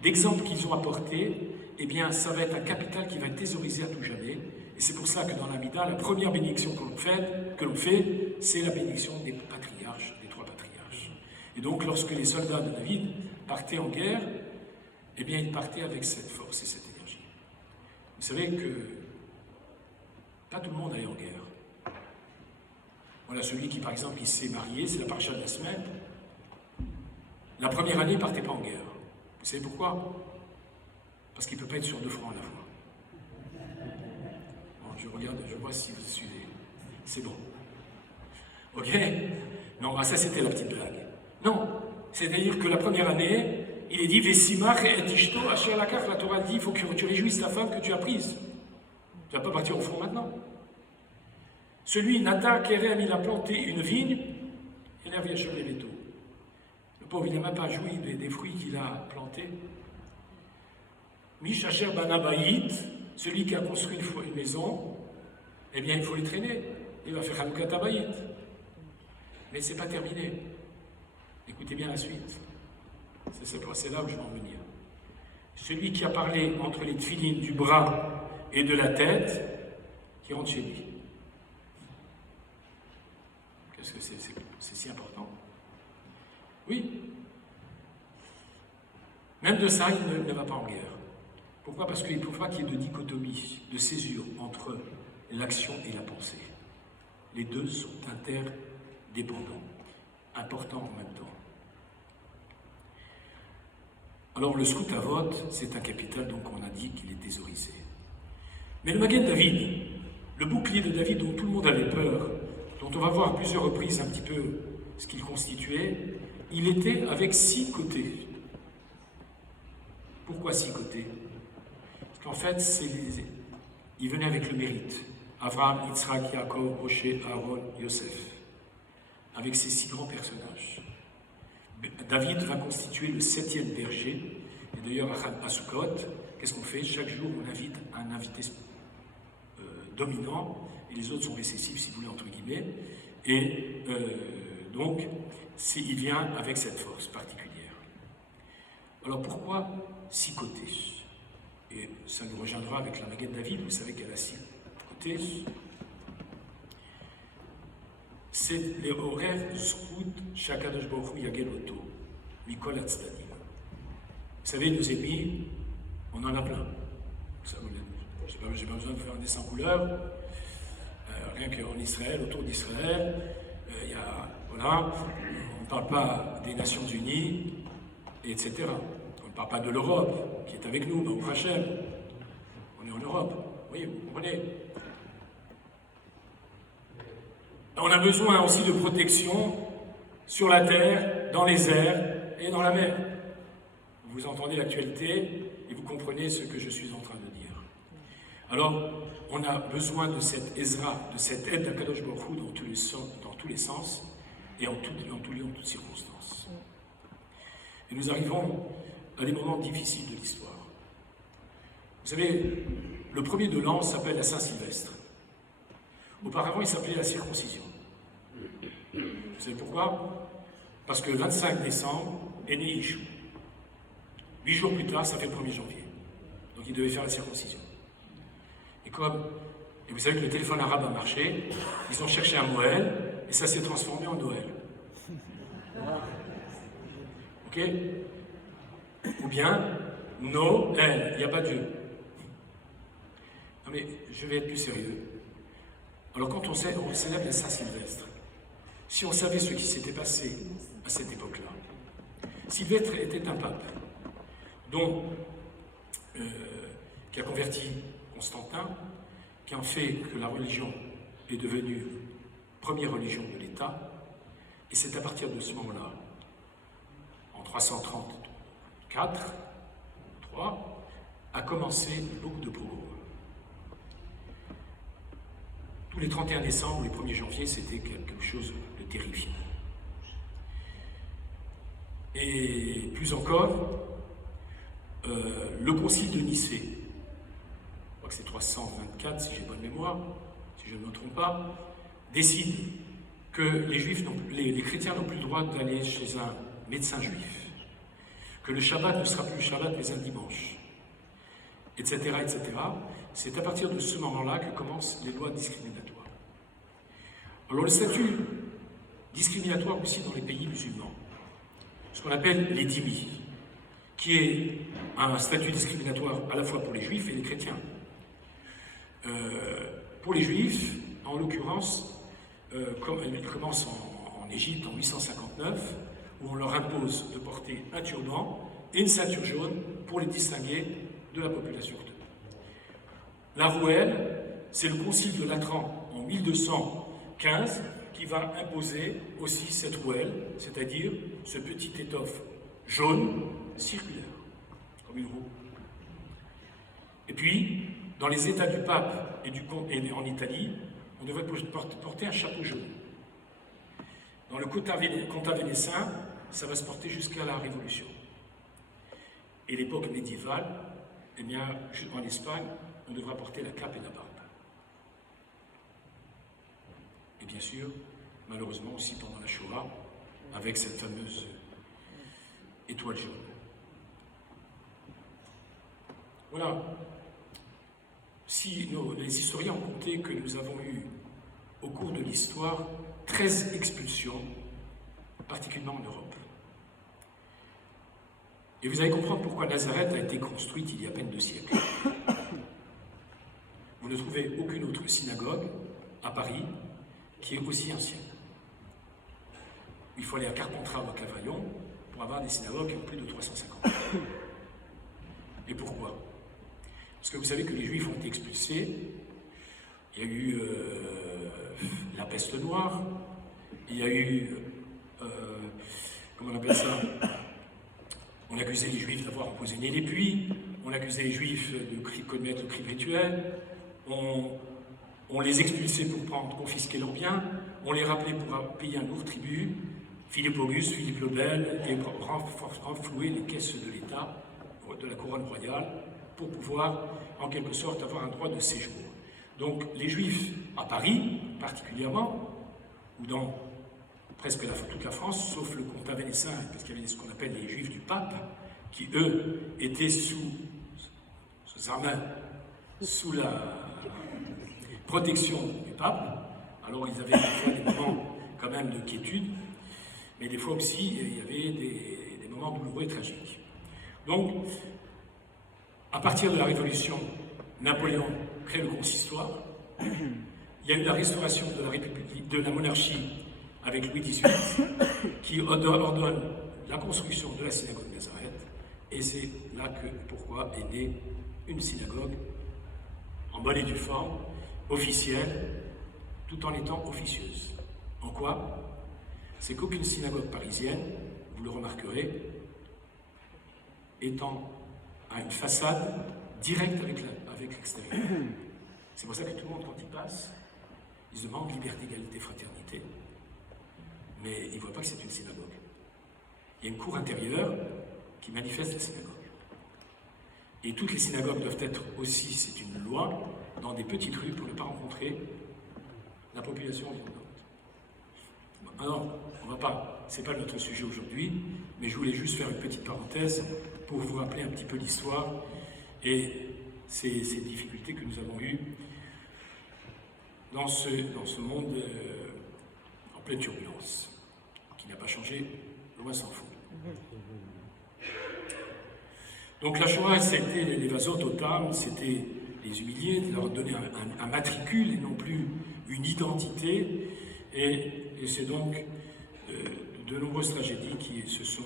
d'exemples qu'ils ont apportés, eh bien, ça va être un capital qui va être thésaurisé à tout jamais. Et c'est pour ça que dans l'Amida, la première bénédiction que l'on fait, c'est la bénédiction des patriarches, des 3 patriarches. Et donc, lorsque les soldats de David partaient en guerre, eh bien, ils partaient avec cette force et cette énergie. Vous savez que pas tout le monde allait en guerre. Voilà, celui qui, par exemple, il s'est marié, c'est la paracha de la semaine. La première année, il ne partait pas en guerre. Vous savez pourquoi? Parce qu'il ne peut pas être sur 2 fronts à la fois. Bon, je regarde, je vois si vous suivez. C'est bon. Ok? Non, ça c'était la petite blague. Non, c'est-à-dire que la première année, il est dit Vesimach et Ishto, Asher Lakach, la Torah dit il faut que tu réjouisses ta femme que tu as prise. Tu ne vas pas partir au front maintenant. Celui, Nata Kerem, il a planté une vigne, et là vient les vétos. Le pauvre, il n'a même pas joui des fruits qu'il a plantés. Mishacher Banabaït, celui qui a construit une maison, eh bien, il faut les traîner. Il va faire Hanouka Tabaït. Mais ce n'est pas terminé. Écoutez bien la suite. C'est là où je vais en venir. Celui qui a parlé entre les tefilines du bras et de la tête, qui rentre chez lui. Qu'est-ce que c'est si important? Oui. Même de ça, il ne va pas en guerre. Pourquoi? Parce qu'il ne faut pas qu'il y ait de dichotomie, de césure entre l'action et la pensée. Les deux sont interdépendants, importants en même temps. Alors le Zchut Avot, c'est un capital, donc on a dit qu'il est thésaurisé. Mais le Magen David, le bouclier de David dont tout le monde avait peur, dont on va voir à plusieurs reprises un petit peu ce qu'il constituait, il était avec 6 côtés. Pourquoi 6 côtés? Parce qu'en fait, il venait avec le mérite. Abraham, Yitzhak, Yaakov, Moshe, Aaron, Yosef. Avec ces 6 grands personnages. David va constituer le 7e berger, et d'ailleurs, à Sukkot, qu'est-ce qu'on fait? Chaque jour, on invite un invité dominant, et les autres sont récessifs, si vous voulez, entre guillemets. Et donc, il vient avec cette force particulière. Alors pourquoi 6 côtés? Et ça nous rejoindra avec la Maguette David, vous savez qu'elle a 6 côtés. C'est les horaires Zkut Shakadosh Baruch Hu Yageloto, Mikol Hatzdadim. Vous savez, nos ennemis, on en a plein. J'ai pas besoin de faire un dessin en couleur. Rien qu'en Israël, autour d'Israël, voilà, on ne parle pas des Nations Unies, etc. On ne parle pas de l'Europe, qui est avec nous, au Hachem. On est en Europe, oui, vous comprenez. On a besoin aussi de protection sur la terre, dans les airs et dans la mer. Vous entendez l'actualité et vous comprenez ce que je suis en train de dire. Alors, on a besoin de cette Ezra, de cette aide d'Akadosh Baruch Hu dans tous les sens et en toutes circonstances. Et nous arrivons à des moments difficiles de l'histoire. Vous savez, le premier de l'an s'appelle la Saint-Sylvestre. Auparavant, il s'appelait la circoncision. Vous savez pourquoi? Parce que le 25 décembre est né Yeshua. 8 jours plus tard, ça fait le 1er janvier. Donc il devait faire la circoncision. Et vous savez que le téléphone arabe a marché, ils ont cherché un Moël, et ça s'est transformé en Noël. Ok? Ou bien, Noël, il n'y a pas Dieu. Non mais, je vais être plus sérieux. Alors quand on célèbre la Saint-Sylvestre, si on savait ce qui s'était passé à cette époque-là, Sylvestre était un pape, qui a converti Constantin, qui a fait que la religion est devenue première religion de l'État, et c'est à partir de ce moment-là, en 334, a commencé beaucoup de pogroms. Tous les 31 décembre ou les 1er janvier, c'était quelque chose de terrifiant. Et plus encore, le concile de Nicée, je crois que c'est 324 si j'ai bonne mémoire, si je ne me trompe pas, décide que les chrétiens n'ont plus le droit d'aller chez un médecin juif, que le Shabbat ne sera plus le Shabbat mais un dimanche, etc., etc. C'est à partir de ce moment-là que commencent les lois discriminatoires. Alors le statut discriminatoire aussi dans les pays musulmans, ce qu'on appelle les dhimmi, qui est un statut discriminatoire à la fois pour les juifs et les chrétiens. Pour les juifs, en l'occurrence, il commence en Égypte en 859, où on leur impose de porter un turban et une ceinture jaune pour les distinguer de la population orthodoxe. La rouelle, c'est le concile de Latran en 1215 qui va imposer aussi cette rouelle, c'est-à-dire ce petit étoffe jaune circulaire, comme une roue. Et puis, dans les États du pape et en Italie, on devrait porter un chapeau jaune. Dans le comtat vénétien, ça va se porter jusqu'à la Révolution. Et l'époque médiévale, eh bien, en Espagne, on devra porter la cape et la barbe. Et bien sûr, malheureusement aussi pendant la Shoah, avec cette fameuse étoile jaune. Voilà. Si les historiens ont compté que nous avons eu, au cours de l'histoire, 13 expulsions, particulièrement en Europe. Et vous allez comprendre pourquoi Nazareth a été construite il y a à peine 2 siècles. Vous ne trouvez aucune autre synagogue à Paris qui est aussi ancienne. Il faut aller à Carpentras ou à Cavaillon pour avoir des synagogues qui ont plus de 350 ans. Et pourquoi? Parce que vous savez que les Juifs ont été expulsés. Il y a eu la peste noire, il y a eu, comment on appelle ça? On accusait les Juifs d'avoir empoisonné les puits, on accusait les Juifs de commettre le crime rituel, on les expulsait pour confisquer leurs biens, on les rappelait pour payer un lourd tribut, Philippe Auguste, Philippe le Bel, et renflouer les caisses de l'État. de la couronne royale pour pouvoir, en quelque sorte, avoir un droit de séjour. Donc les Juifs à Paris, particulièrement, ou dans presque toute la France, sauf le comtat vénécin, parce qu'il y avait ce qu'on appelle les Juifs du pape, qui eux étaient sous la protection du pape. Alors ils avaient parfois des moments quand même de quiétude, mais des fois aussi il y avait des moments douloureux et tragiques. Donc, à partir de la Révolution, Napoléon crée le consistoire. Il y a eu la restauration de la République, de la monarchie avec Louis XVIII, qui ordonne la construction de la synagogue de Nazareth, et c'est là pourquoi est née une synagogue en bonne et due forme, officielle, tout en étant officieuse. En quoi? C'est qu'aucune synagogue parisienne, vous le remarquerez, étant à une façade directe avec l'extérieur. C'est pour ça que tout le monde, quand il passe, il se demande liberté, égalité, fraternité, mais il ne voit pas que c'est une synagogue. Il y a une cour intérieure qui manifeste la synagogue. Et toutes les synagogues doivent être aussi, c'est une loi, dans des petites rues pour ne pas rencontrer la population environnante. Alors, on va pas, c'est pas notre sujet aujourd'hui, mais je voulais juste faire une petite parenthèse pour vous rappeler un petit peu l'histoire et ces difficultés que nous avons eues dans ce monde en pleine turbulence, qui n'a pas changé, loin s'en faut. Donc la Shoah, c'était l'évasion totale, c'était les humilier, de leur donner un matricule et non plus une identité, et c'est donc de nombreuses tragédies qui se sont,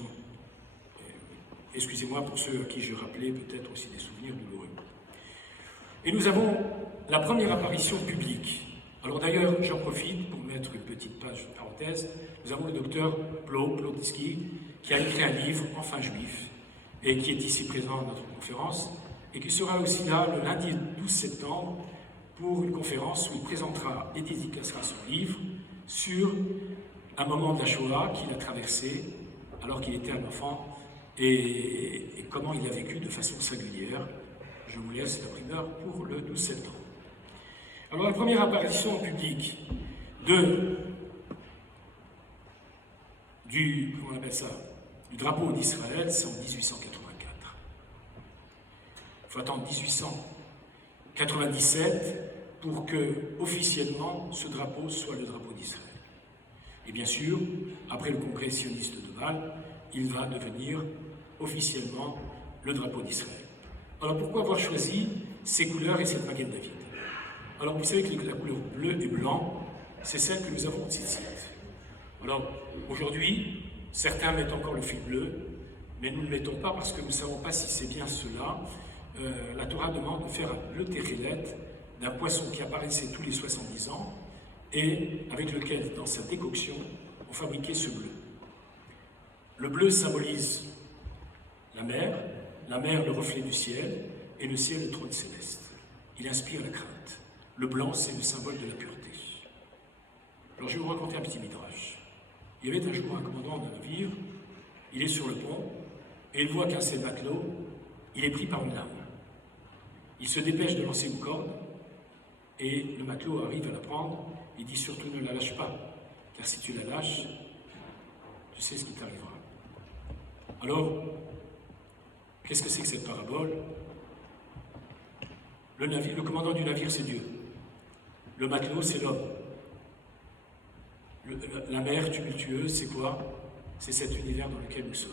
excusez-moi pour ceux à qui je rappelais peut-être aussi des souvenirs douloureux. Et nous avons la première apparition publique. Alors d'ailleurs, j'en profite pour mettre une petite page de parenthèse. Nous avons le docteur Plotski, qui a écrit un livre, Enfin juif, et qui est ici présent à notre conférence, et qui sera aussi là le lundi 12 septembre pour une conférence où il présentera et dédicacera son livre sur un moment de la Shoah qu'il a traversé alors qu'il était un enfant et comment il a vécu de façon singulière. Je vous laisse la primeur pour le 12 septembre. Alors la première apparition en public du drapeau d'Israël, c'est en 1884. Il faut attendre 1897 pour que, officiellement, ce drapeau soit le drapeau d'Israël. Et bien sûr, après le congrès sioniste de Bâle, il va devenir officiellement le drapeau d'Israël. Alors pourquoi avoir choisi ces couleurs et cette Magen David? Alors vous savez que la couleur bleu et blanc, c'est celle que nous avons en tzitzit. Alors aujourd'hui, certains mettent encore le fil bleu, mais nous ne le mettons pas parce que nous ne savons pas si c'est bien cela. La Torah demande de faire le térélet d'un poisson qui apparaissait tous les 70 ans et avec lequel, dans sa décoction, on fabriquait ce bleu. Le bleu symbolise la mer le reflet du ciel, et le ciel le trône céleste. Il inspire la crainte. Le blanc, c'est le symbole de la pureté. Alors je vais vous raconter un petit midrash. Il y avait un jour un commandant de navire, il est sur le pont, et il voit qu'un seul matelot, il est pris par une lame. Il se dépêche de lancer une corde, et le matelot arrive à la prendre, il dit surtout ne la lâche pas, car si tu la lâches, tu sais ce qui t'arrivera. Alors, qu'est-ce que c'est que cette parabole? Le commandant du navire, c'est Dieu. Le matelot, c'est l'homme. La mer tumultueuse, c'est quoi? C'est cet univers dans lequel nous sommes.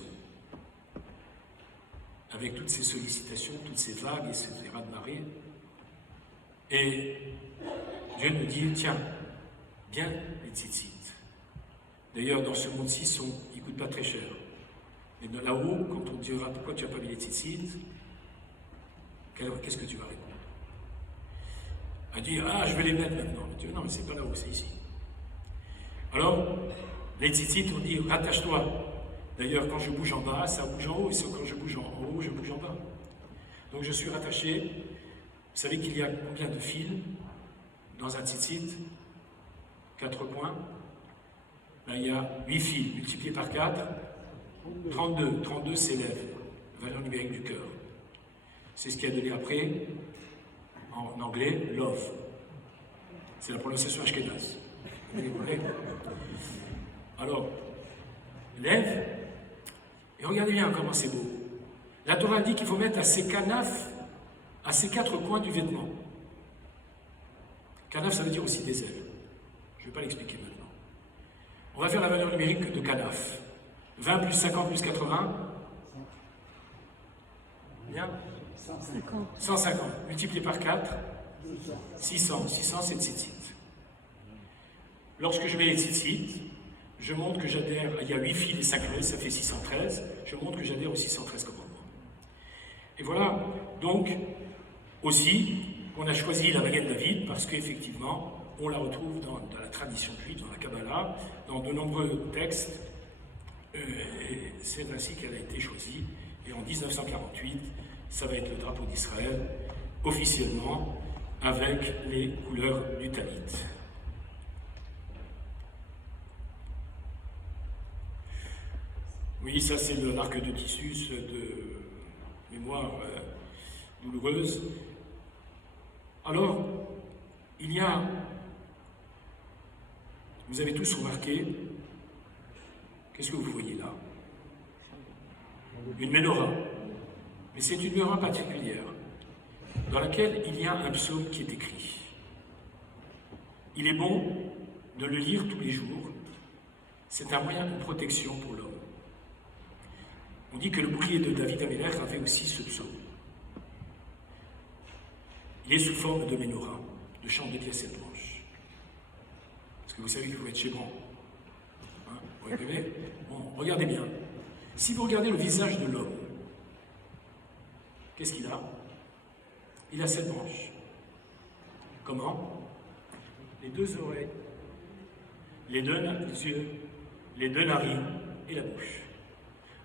Avec toutes ces sollicitations, toutes ces vagues et ces raz-de-marée. Et Dieu nous dit, tiens, bien les tzitzit. D'ailleurs, dans ce monde-ci, ils ne coûtent pas très cher. Mais là-haut, quand on te dira pourquoi tu n'as pas mis les tzitzit, qu'est-ce que tu vas répondre? À dire, ah, je vais les mettre maintenant. Mais tu dis, non, mais c'est pas là-haut, c'est ici. Alors, les tzitzit, on dit, rattache-toi. D'ailleurs, quand je bouge en bas, ça bouge en haut, et quand je bouge en haut, je bouge en bas. Donc je suis rattaché. Vous savez qu'il y a combien de fils dans un tzitzit? 4 points. Là, il y a 8 fils multipliés par 4. 32. 32, c'est la valeur numérique du cœur. C'est ce qui a donné après, en anglais, love. C'est la prononciation ashkénaze. Vous comprenez? Alors, lève, et regardez bien comment c'est beau. La Torah dit qu'il faut mettre à ces canafs, à ces 4 coins du vêtement. Canaf, ça veut dire aussi des ailes. Je ne vais pas l'expliquer maintenant. On va faire la valeur numérique de canaf. 20 plus 50 plus 80. Bien. 150. Multiplié par 4. 600. 600, c'est tzitzit. Lorsque je mets les tzitzit, je montre que j'adhère, il y a 8 fils et 5 raies, ça fait 613. Je montre que j'adhère aux 613 commandements. Et voilà, donc, aussi, on a choisi la Magen David parce qu'effectivement, on la retrouve dans la tradition juive, dans la Kabbalah, dans de nombreux textes. Et c'est ainsi qu'elle a été choisie. Et en 1948, ça va être le drapeau d'Israël, officiellement, avec les couleurs du talit. Oui, ça c'est l'arc de Tissus de mémoire douloureuse. Alors, il y a, vous avez tous remarqué, qu'est-ce que vous voyez là? Une menorah. Mais c'est une menorah particulière, dans laquelle il y a un psaume qui est écrit. Il est bon de le lire tous les jours. C'est un moyen de protection pour l'homme. On dit que le bouclier de David Améler avait aussi ce psaume. Il est sous forme de menorah, de chandelier à 7 branches. Parce que vous savez qu'il faut être chébrant. Hein, vous regardez? Bon, regardez bien. Si vous regardez le visage de l'homme, qu'est-ce qu'il a? Il a 7 branches. Comment? Les 2 oreilles, les 2 yeux, les 2 narines et la bouche.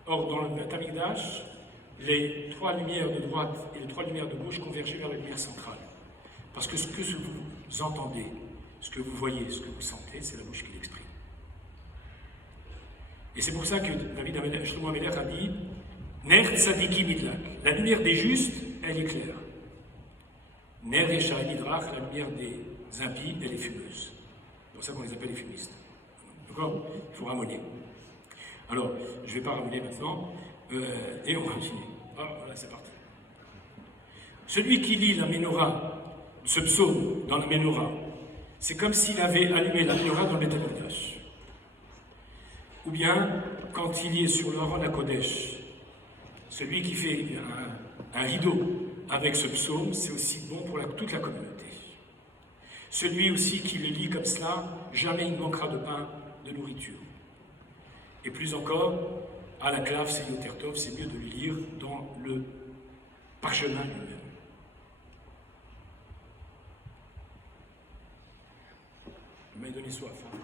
Or, dans le Beth Amikdash, les 3 lumières de droite et les 3 lumières de gauche convergeaient vers la lumière centrale. Parce que ce que vous entendez, ce que vous voyez, ce que vous sentez, c'est la bouche qui l'exprime. Et c'est pour ça que David Shlomo Améler a dit Ner tzadiki midlak. La lumière des justes, elle est claire. Ner Yeshai midrach, la lumière des impies, elle est fumeuse. C'est pour ça qu'on les appelle les fumistes. D'accord? Il faut ramoner. Alors, je ne vais pas ramoner maintenant, et on va continuer. Ah, voilà, c'est parti. Celui qui lit la menorah, ce psaume dans la menorah, c'est comme s'il avait allumé la menorah dans le Beth Amikdash. Ou bien, quand il est sur le Aron HaKodesh, celui qui fait un rideau avec ce psaume, c'est aussi bon pour toute la communauté. Celui aussi qui le lit comme cela, jamais il ne manquera de pain, de nourriture. Et plus encore, à la clave, c'est Yotertov, c'est mieux de le lire dans le parchemin lui-même. Il m'a donné soif. Hein.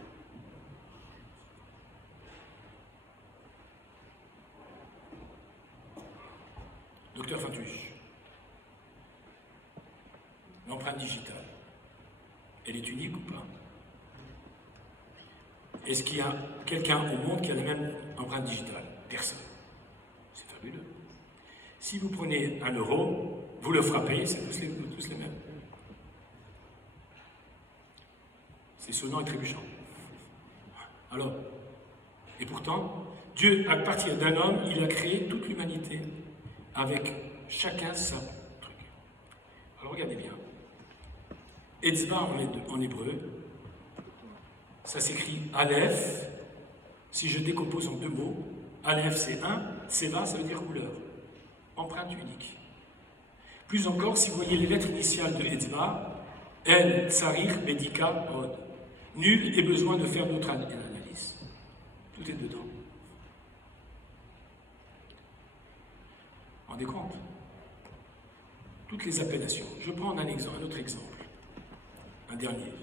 Docteur Fatuche, l'empreinte digitale, elle est unique ou pas? Est-ce qu'il y a quelqu'un au monde qui a la même empreinte digitale? Personne. C'est fabuleux. Si vous prenez 1 euro, vous le frappez, c'est tous les mêmes. C'est sonnant et trébuchant. Alors, et pourtant, Dieu, à partir d'un homme, il a créé toute l'humanité, avec chacun sa truc. Alors regardez bien. Etzba en hébreu, ça s'écrit Aleph. Si je décompose en 2 mots, Aleph c'est 1, Tseva ça veut dire couleur. Empreinte unique. Plus encore, si vous voyez les lettres initiales de Etzba, El, Tsarir, Medika, Od. Nul est besoin de faire d'autres analyses. Tout est dedans. Vous vous rendez compte? Toutes les appellations. Je prends un autre exemple. Un dernier.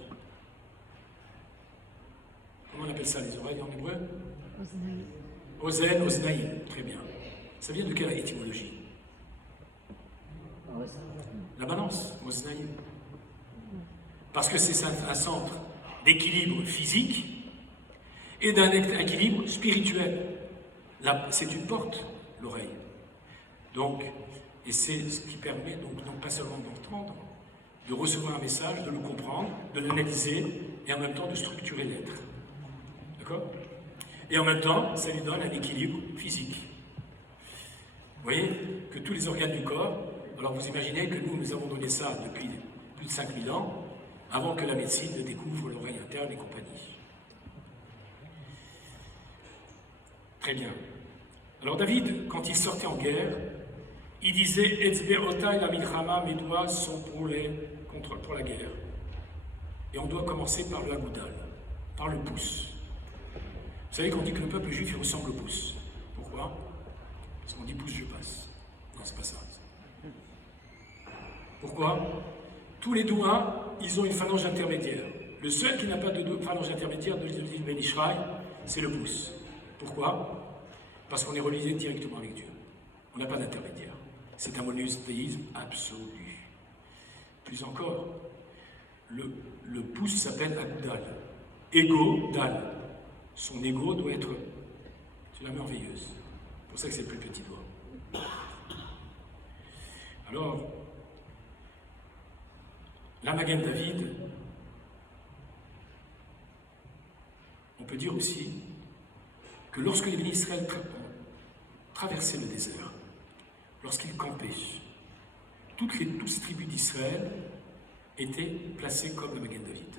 Comment on appelle ça, les oreilles en hébreu? Ozen, Oznaïm. Très bien. Ça vient de quelle étymologie? La balance, Oznaïm. Parce que c'est un centre d'équilibre physique et d'un équilibre spirituel. C'est une porte, l'oreille. Donc, Et c'est ce qui permet donc non pas seulement d'entendre, de recevoir un message, de le comprendre, de l'analyser, et en même temps de structurer l'être. D'accord? Et en même temps, ça lui donne un équilibre physique. Vous voyez que tous les organes du corps, alors vous imaginez que nous avons donné ça depuis plus de 5000 ans, avant que la médecine ne découvre l'oreille interne et compagnie. Très bien. Alors David, quand il sortait en guerre, il disait « Etzbe'otai la milchama » mes doigts sont pour la guerre. Et on doit commencer par le agoudal, par le pouce. Vous savez qu'on dit que le peuple juif il ressemble au pouce. Pourquoi? Parce qu'on dit pouce, je passe. Non, c'est pas ça. Pourquoi? Tous les doigts, ils ont une phalange intermédiaire. Le seul qui n'a pas de phalange intermédiaire de Ben Ishraï, c'est le pouce. Pourquoi? Parce qu'on est relié directement avec Dieu. On n'a pas d'intermédiaire. C'est un monothéisme absolu. Plus encore, le pouce s'appelle Agoudal. Ego, Dal. Son ego doit être la merveilleuse. C'est pour ça que c'est le plus petit doigt. Alors, la Magen David, on peut dire aussi que lorsque les bénis Israël traversaient le désert, lorsqu'ils campaient, toutes les 12 tribus d'Israël étaient placées comme la Magen David.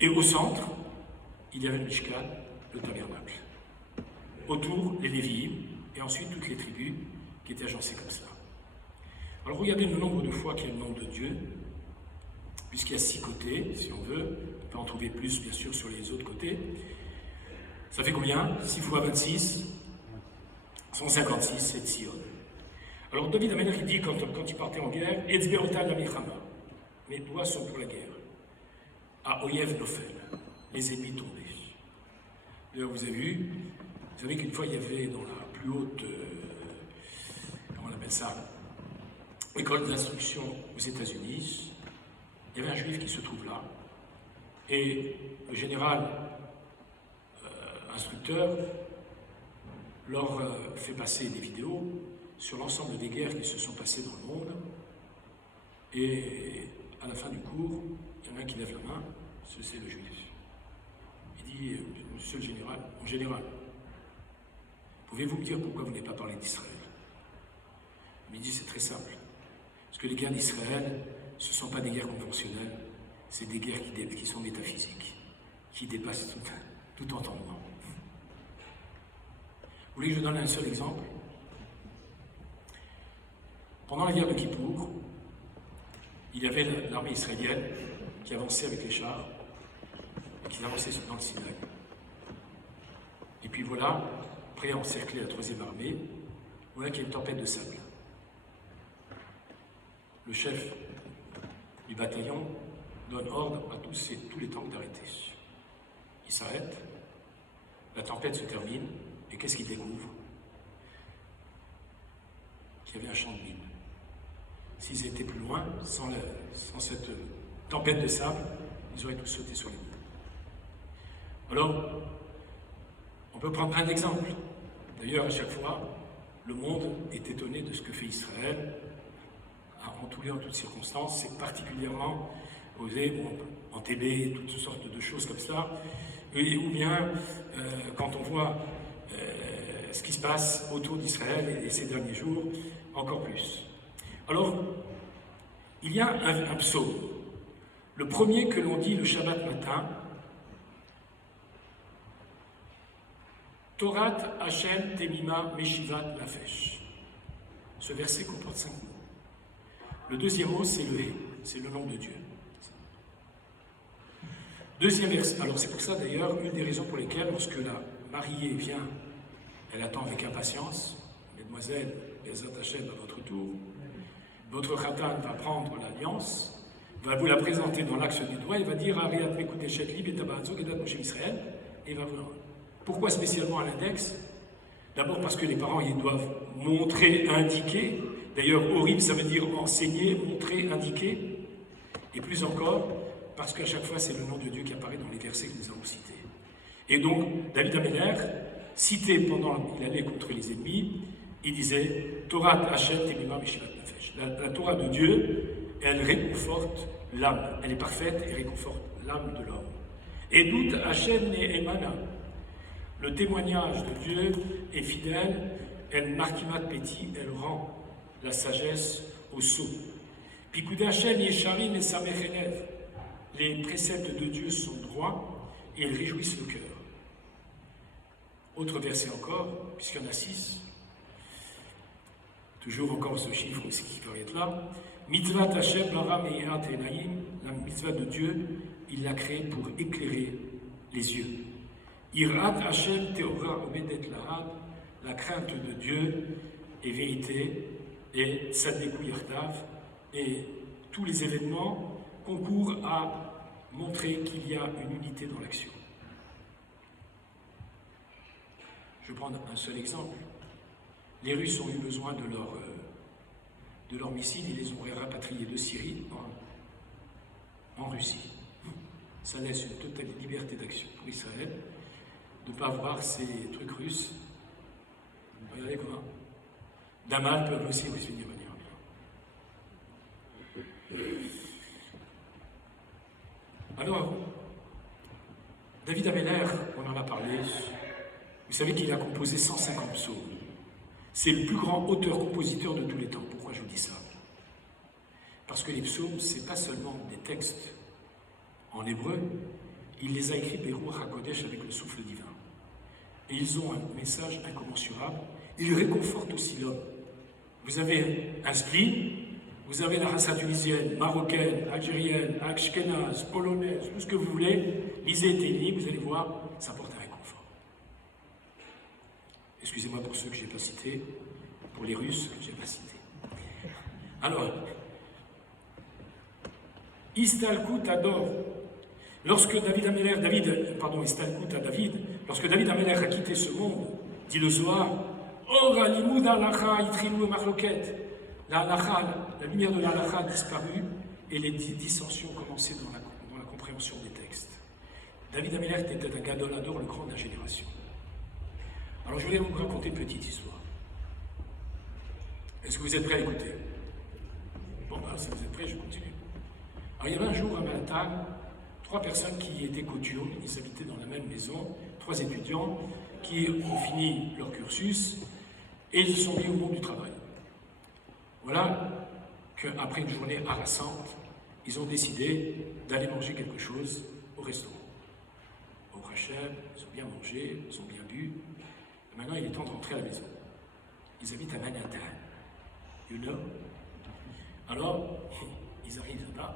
Et au centre, il y avait le Mishkan, le tabernacle. Autour, les Lévi'im, et ensuite toutes les tribus qui étaient agencées comme ça. Alors regardez le nombre de fois qu'il y a le nom de Dieu, puisqu'il y a 6 côtés, si on veut. On peut en trouver plus, bien sûr, sur les autres côtés. Ça fait combien? 6 fois 26, 156, c'est Sion. Alors David Amelech, il dit, quand il partait en guerre, « Etzbe'otai la milchama » mes doigts sont pour la guerre. À Oyev Nofel, les ennemis tombaient. D'ailleurs, vous savez qu'une fois, il y avait dans la plus haute, comment on appelle ça, école d'instruction aux États-Unis, il y avait un juif qui se trouve là, et le général instructeur leur fait passer des vidéos sur l'ensemble des guerres qui se sont passées dans le monde, et à la fin du cours, il y en a un qui lève la main, c'est le juif. Il dit, monsieur le général, en général, pouvez-vous me dire pourquoi vous n'avez pas parlé d'Israël? Il dit, c'est très simple. Parce que les guerres d'Israël, ce ne sont pas des guerres conventionnelles, c'est des guerres qui sont métaphysiques, qui dépassent tout entendement. Vous voulez que je donne un seul exemple? Pendant la guerre de Kippour, il y avait l'armée israélienne qui avançait avec les chars et qui avançait dans le Sinaï. Et puis voilà, prêt à encercler la 3e armée, voilà qu'il y a une tempête de sable. Le chef du bataillon donne ordre à tous les tanks d'arrêter. Ils s'arrêtent, la tempête se termine, et qu'est-ce qu'ils découvrent? Qu'il y avait un champ de mine. S'ils étaient plus loin, sans cette tempête de sable, ils auraient tous sauté sur les mines. Alors, on peut prendre plein d'exemples. D'ailleurs, à chaque fois, le monde est étonné de ce que fait Israël, en toutes circonstances, c'est particulièrement osé, en TB, toutes sortes de choses comme ça, ou bien quand on voit ce qui se passe autour d'Israël et ces derniers jours, encore plus. Alors, il y a un psaume, le premier que l'on dit le Shabbat matin, Torat Hashem Temima Meshivat Nafesh. Ce verset comporte 5 mots. Le deuxième mot, c'est le He, c'est le nom de Dieu. Deuxième verset. Alors c'est pour ça d'ailleurs, une des raisons pour lesquelles, lorsque la mariée vient, elle attend avec impatience, mesdemoiselles, Bezat Hashem à votre tour, votre khatan va prendre l'alliance, va vous la présenter dans l'axe du doigt, et va dire Ariat Mekouté Shetli, Betabazo, Gedat Moshe Israël, et va vous. Pourquoi spécialement à l'index? D'abord parce que les parents ils doivent montrer, indiquer. D'ailleurs, horrible, ça veut dire enseigner, montrer, indiquer. Et plus encore, parce qu'à chaque fois, c'est le nom de Dieu qui apparaît dans les versets que nous avons cités. Et donc, David Amelech, cité pendant qu'il allait contre les ennemis, il disait Torah Hashem Temima Meshivat Nefesh. La Torah de Dieu, elle réconforte l'âme. Elle est parfaite et réconforte l'âme de l'homme. Et doute Hashem ne Emana. Le témoignage de Dieu est fidèle. Elle markimat peti, elle rend la sagesse au sot. Pikoudé Hashem Yesharim et Samechenev. Les préceptes de Dieu sont droits et ils réjouissent le cœur. Autre verset encore, puisqu'il y en a 6. Toujours encore ce chiffre aussi qui peut être là. Mitzvat Hashem Lara Meirat Enaim, la mitzvah de Dieu, il l'a créée pour éclairer les yeux. Irat Hashem Teora Obedet Lahad, la crainte de Dieu est vérité et Tzaddeku Yartav, et tous les événements concourent à montrer qu'il y a une unité dans l'action. Je vais prendre un seul exemple. Les Russes ont eu besoin de leurs missiles, ils les ont rapatriés de Syrie en Russie. Ça laisse une totale liberté d'action pour Israël de ne pas voir ces trucs russes. Regardez comment. Damal peuvent aussi vous finir manière. Alors, David Ameller, on en a parlé, vous savez qu'il a composé 150 psaumes. C'est le plus grand auteur-compositeur de tous les temps. Pourquoi je vous dis ça? Parce que les psaumes, ce n'est pas seulement des textes en hébreu, il les a écrits Beruach HaKodesh avec le souffle divin. Et ils ont un message incommensurable. Ils réconfortent aussi l'homme. Vous avez un spleen, vous avez la race tunisienne, marocaine, algérienne, ashkénaze, polonaise, tout ce que vous voulez. Lisez Téli, vous allez voir, ça porte un réconfort. Excusez-moi pour ceux que je n'ai pas cités, pour les Russes que je n'ai pas cités. Alors, Istalkut adore. Lorsque David Ameller a quitté ce monde, dit le Zohar, Ora limud halacha itrilu marloket. La lumière de la halacha a disparu et les dissensions ont commencé dans la compréhension des textes. David Ameller était un gadolador, le grand de la génération. Alors je voulais vous raconter une petite histoire. Est-ce que vous êtes prêts à écouter? Bon, ben, si vous êtes prêts, je continue. Alors il y avait un jour à Manhattan, 3 personnes qui étaient coutumes, ils habitaient dans la même maison, 3 étudiants qui ont fini leur cursus et ils se sont mis au monde du travail. Voilà qu'après une journée harassante, ils ont décidé d'aller manger quelque chose au restaurant. Au Hachem, ils ont bien mangé, ils ont bien bu. Et maintenant, il est temps de rentrer à la maison. Ils habitent à Manhattan. You know? Alors, ils arrivent là-bas.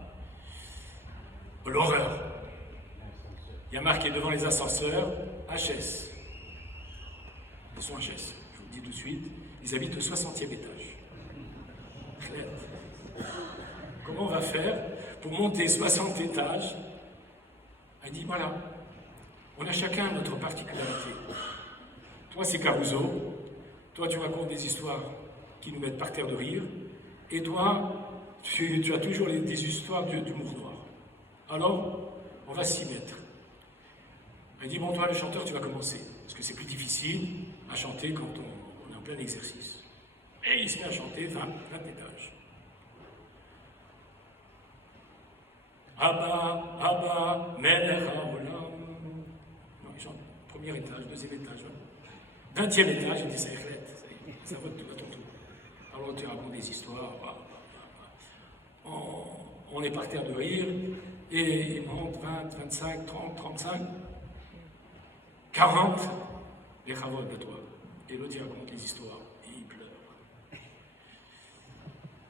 L'horreur. Il y a marqué devant les ascenseurs HS. Ils sont HS. Je vous le dis tout de suite. Ils habitent au 60e étage. Comment on va faire pour monter 60 étages? Elle dit voilà, on a chacun notre particularité. Toi, c'est Caruso. Toi, tu racontes des histoires qui nous mettent par terre de rire. Et toi, tu as toujours des histoires d'humour noir. Alors, on va s'y mettre. Elle dit, bon, toi, le chanteur, tu vas commencer. Parce que c'est plus difficile à chanter quand on est en plein exercice. Et il se met à chanter 20 étages. Abba, Abba, Melech HaOlam. Non, il chante premier étage, deuxième étage. 20e étage, il dit, ça va à ton tour. Alors, tu racontes des histoires. On est par terre de rire. Et il monte 20, 25, 30, 35, 40, les chavot de toi. Et l'autre, il raconte les histoires, et il pleure.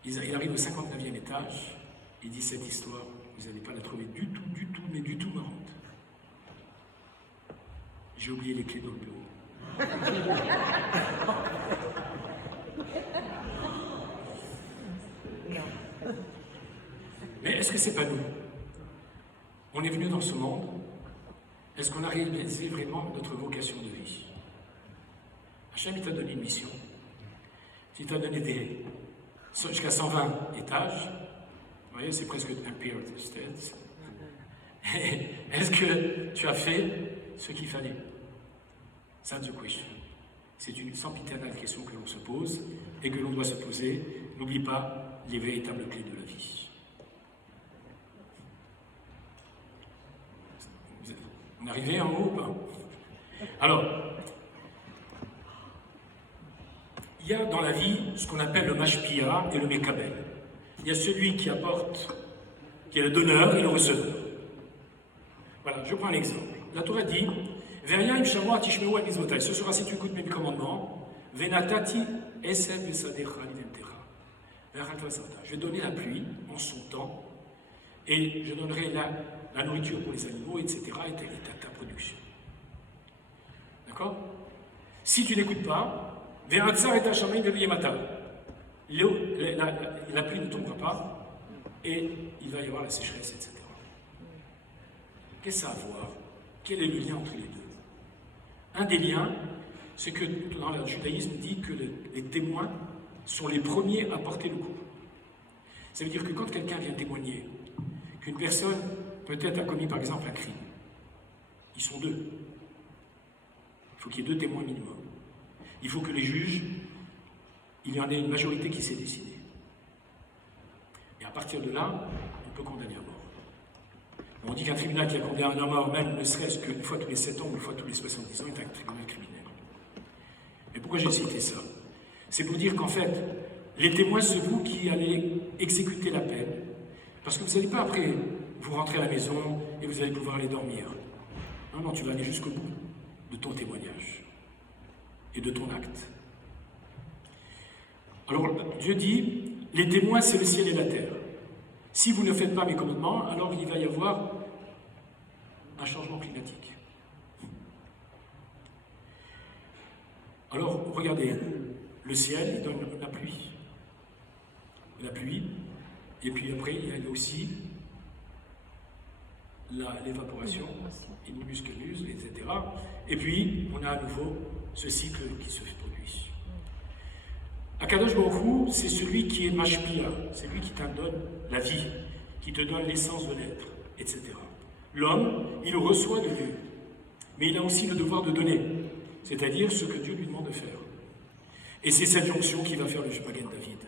Il arrive au 59e étage, il dit cette histoire, vous n'allez pas la trouver du tout marrante. J'ai oublié les clés dans le bureau. Mais est-ce que c'est pas nous? On est venu dans ce monde, est-ce qu'on a réalisé vraiment notre vocation de vie? Hachem, il t'a donné une mission. Il t'a donné jusqu'à 120 étages. Vous voyez, c'est presque un Empire State. Est-ce que tu as fait ce qu'il fallait? That's the question. C'est une sempiternelle question que l'on se pose et que l'on doit se poser. N'oublie pas les véritables clés de la vie. On est arrivé en haut ou pas? Alors, il y a dans la vie ce qu'on appelle le mashpia et le mekabel. Il y a celui qui apporte, qui est le donneur et le receveur. Voilà, je prends un exemple. La Torah dit Veria imshamua tishmeu al mizvotai. Ce sera si tu écoutes mes commandements. Venatati eseb esadecha lidemtecha. Je vais donner la pluie en son temps et je donnerai la nourriture pour les animaux, etc. et ta production. D'accord? Si tu n'écoutes pas, Ve'atzar et Hachamay de Yemata. La pluie ne tombera pas et il va y avoir la sécheresse, etc. Qu'est-ce que ça a à voir? Quel est le lien entre les deux? Un des liens, c'est que dans le judaïsme dit que les témoins sont les premiers à porter le coup. Ça veut dire que quand quelqu'un vient témoigner qu'une personne peut-être a commis par exemple un crime, ils sont deux. Il faut qu'il y ait deux témoins minimum. Il faut que les juges, il y en ait une majorité qui s'est décidée. Et à partir de là, on peut condamner à mort. On dit qu'un tribunal qui a condamné un homme à mort, même ne serait-ce qu'une fois tous les 7 ans ou une fois tous les 70 ans, est un tribunal criminel. Mais pourquoi j'ai cité ça? C'est pour dire qu'en fait, les témoins, c'est vous qui allez exécuter la peine. Parce que vous n'allez pas après vous rentrer à la maison et vous allez pouvoir aller dormir. Non, non, tu vas aller jusqu'au bout de ton témoignage et de ton acte. Alors, Dieu dit, les témoins, c'est le ciel et la terre. Si vous ne faites pas mes commandements, alors il va y avoir un changement climatique. Alors, regardez, le ciel, il donne la pluie. La pluie, et puis après, il y a aussi l'évaporation, inimus canus, etc. Et puis, on a à nouveau ce cycle qui se produit. Akadosh Baruch Hu, c'est celui qui est mashpia, c'est lui qui te donne la vie, qui te donne l'essence de l'être, etc. L'homme, il reçoit de Dieu, mais il a aussi le devoir de donner, c'est-à-dire ce que Dieu lui demande de faire. Et c'est cette jonction qui va faire le Magen David.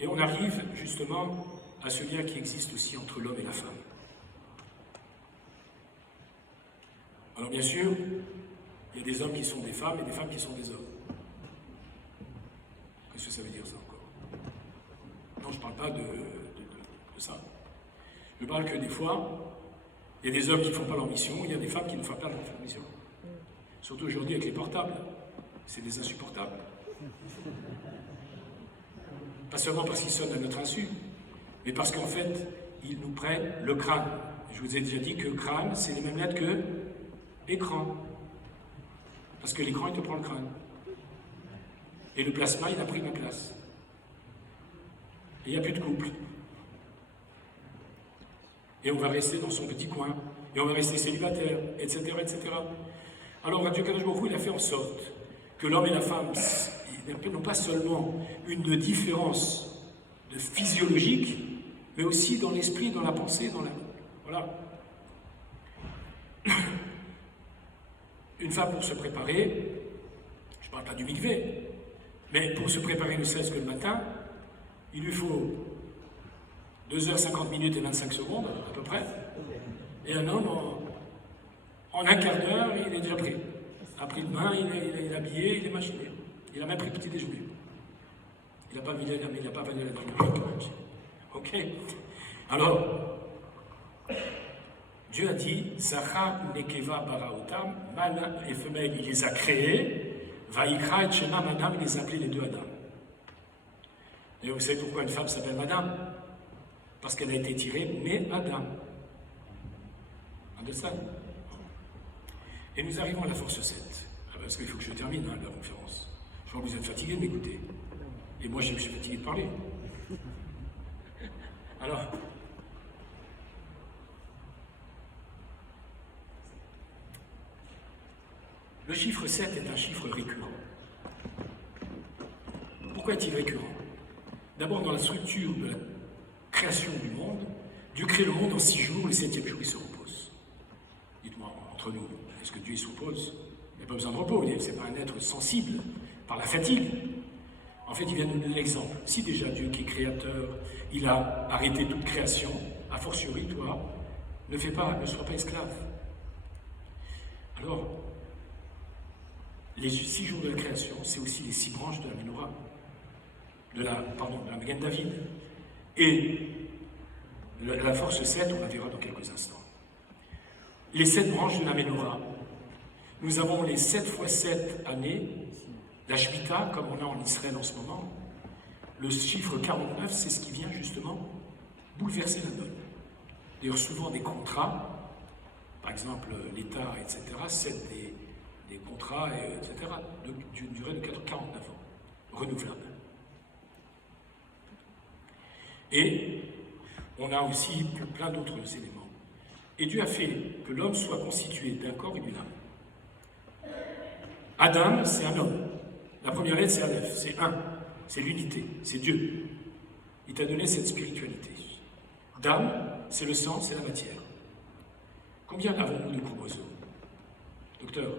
Et on arrive justement à ce lien qui existe aussi entre l'homme et la femme. Alors bien sûr, il y a des hommes qui sont des femmes et des femmes qui sont des hommes. Qu'est-ce que ça veut dire ça encore? Non, je ne parle pas de ça. Je parle que des fois, il y a des hommes qui ne font pas leur mission, il y a des femmes qui ne font pas leur mission. Surtout aujourd'hui avec les portables, c'est des insupportables. Pas seulement parce qu'ils sonnent à notre insu, mais parce qu'en fait, ils nous prennent le crâne. Je vous ai déjà dit que crâne, c'est les mêmes lettres que écran. Parce que l'écran, il te prend le crâne. Et le plasma, il a pris ma place. Et il n'y a plus de couple. Et on va rester dans son petit coin. Et on va rester célibataire, etc., etc. Alors, Dieu Kadosh Baruch Hu, il a fait en sorte que l'homme et la femme n'ont pas seulement une différence de physiologique, mais aussi dans l'esprit, dans la pensée, dans la... Voilà. Une femme pour se préparer, je ne parle pas du mikvé, mais pour se préparer ne serait-ce que le matin, il lui faut 2h50 minutes et 25 secondes, à peu près, et un homme, en un quart d'heure, il est déjà prêt. A pris le bain, il est habillé, il est machiné. Il a même pris le petit déjeuner. Il n'a pas vidé la technologie. Ok? Alors, Dieu a dit, Zachar nekeva baraotam, mâle et femelle, il les a créés, Vaikra et Shema Madame, il les a appelés les deux Adam. Et vous savez pourquoi une femme s'appelle Madame? Parce qu'elle a été tirée, mais Adam. Understand? Et nous arrivons à la force 7. Parce qu'il faut que je termine la conférence. Je crois que vous êtes fatigués de m'écouter. Et moi, je suis fatigué de parler. Alors, le chiffre 7 est un chiffre récurrent. Pourquoi est-il récurrent? D'abord, dans la structure de la création du monde, Dieu crée le monde en 6 jours, le 7e jour, il se repose. Dites-moi, entre nous, parce que Dieu il se repose. Il n'a pas besoin de repos, c'est pas un être sensible par la fatigue. En fait, il vient nous donner l'exemple. Si déjà Dieu qui est créateur, il a arrêté toute création, a fortiori, toi, ne sois pas esclave. Alors, les 6 jours de la création, c'est aussi les 6 branches de la Ménorah, de la Magen David. Et la force 7, on la verra dans quelques instants. Les 7 branches de la Ménorah, nous avons les 7 fois 7 années, la Shemitah, comme on a en Israël en ce moment. Le chiffre 49, c'est ce qui vient justement bouleverser la donne. D'ailleurs, souvent des contrats, par exemple l'État, etc., cèdent des contrats, etc., d'une durée de 49 ans, renouvelables. Et on a aussi plein d'autres éléments. Et Dieu a fait que l'homme soit constitué d'un corps et d'une âme. Adam, c'est un homme. La première lettre, c'est Aleph, c'est un, c'est l'unité, c'est Dieu. Il t'a donné cette spiritualité. Dame, c'est le sang, c'est la matière. Combien avons-nous de chromosomes? Docteur?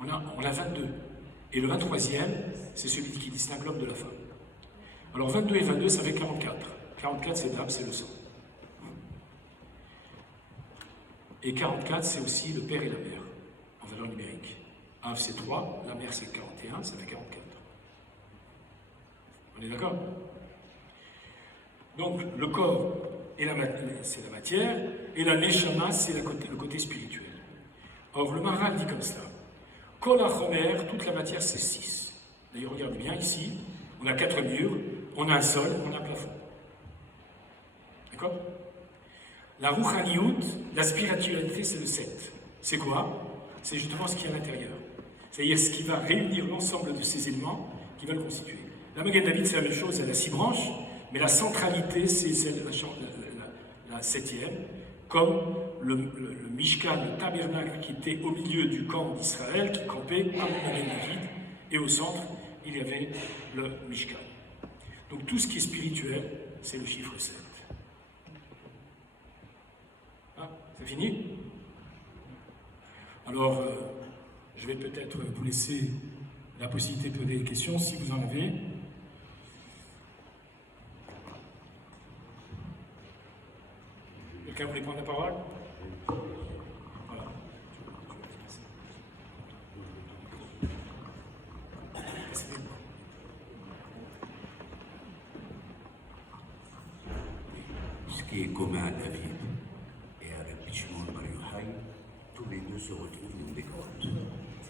On a 22. Et le 23e, c'est celui qui distingue l'homme de la femme. Alors 22 et 22, ça fait 44. 44, c'est Dame, c'est le sang. Et 44, c'est aussi le père et la mère, en valeur numérique. Av, c'est 3, la mère, c'est 41, ça fait 44. On est d'accord? Donc, le corps, c'est la matière, et la neshama, c'est le côté spirituel. Or, le Maharal dit comme ça. Kol ha-chomer, toute la matière, c'est 6. D'ailleurs, regardez bien ici, on a 4 murs, on a un sol, on a un plafond. D'accord? La rouchaniout, la spiritualité, c'est le 7. C'est quoi? C'est justement ce qui est à l'intérieur. C'est-à-dire ce qui va réunir l'ensemble de ces éléments qui va le constituer. La Magen David, c'est la même chose, elle a 6 branches, mais la centralité, c'est la 7e, comme le Mishkan, le tabernacle qui était au milieu du camp d'Israël, qui campait comme la Magen David, et au centre, il y avait le Mishkan. Donc tout ce qui est spirituel, c'est le chiffre 7. Ah, c'est fini? Alors, je vais peut-être vous laisser la possibilité de poser des questions, si vous en avez. Quelqu'un voulait prendre la parole? Voilà. Ce qui est commun à David et à Rabbi Shimon Bar Yochai, tous les deux se retrouvent dans des grottes.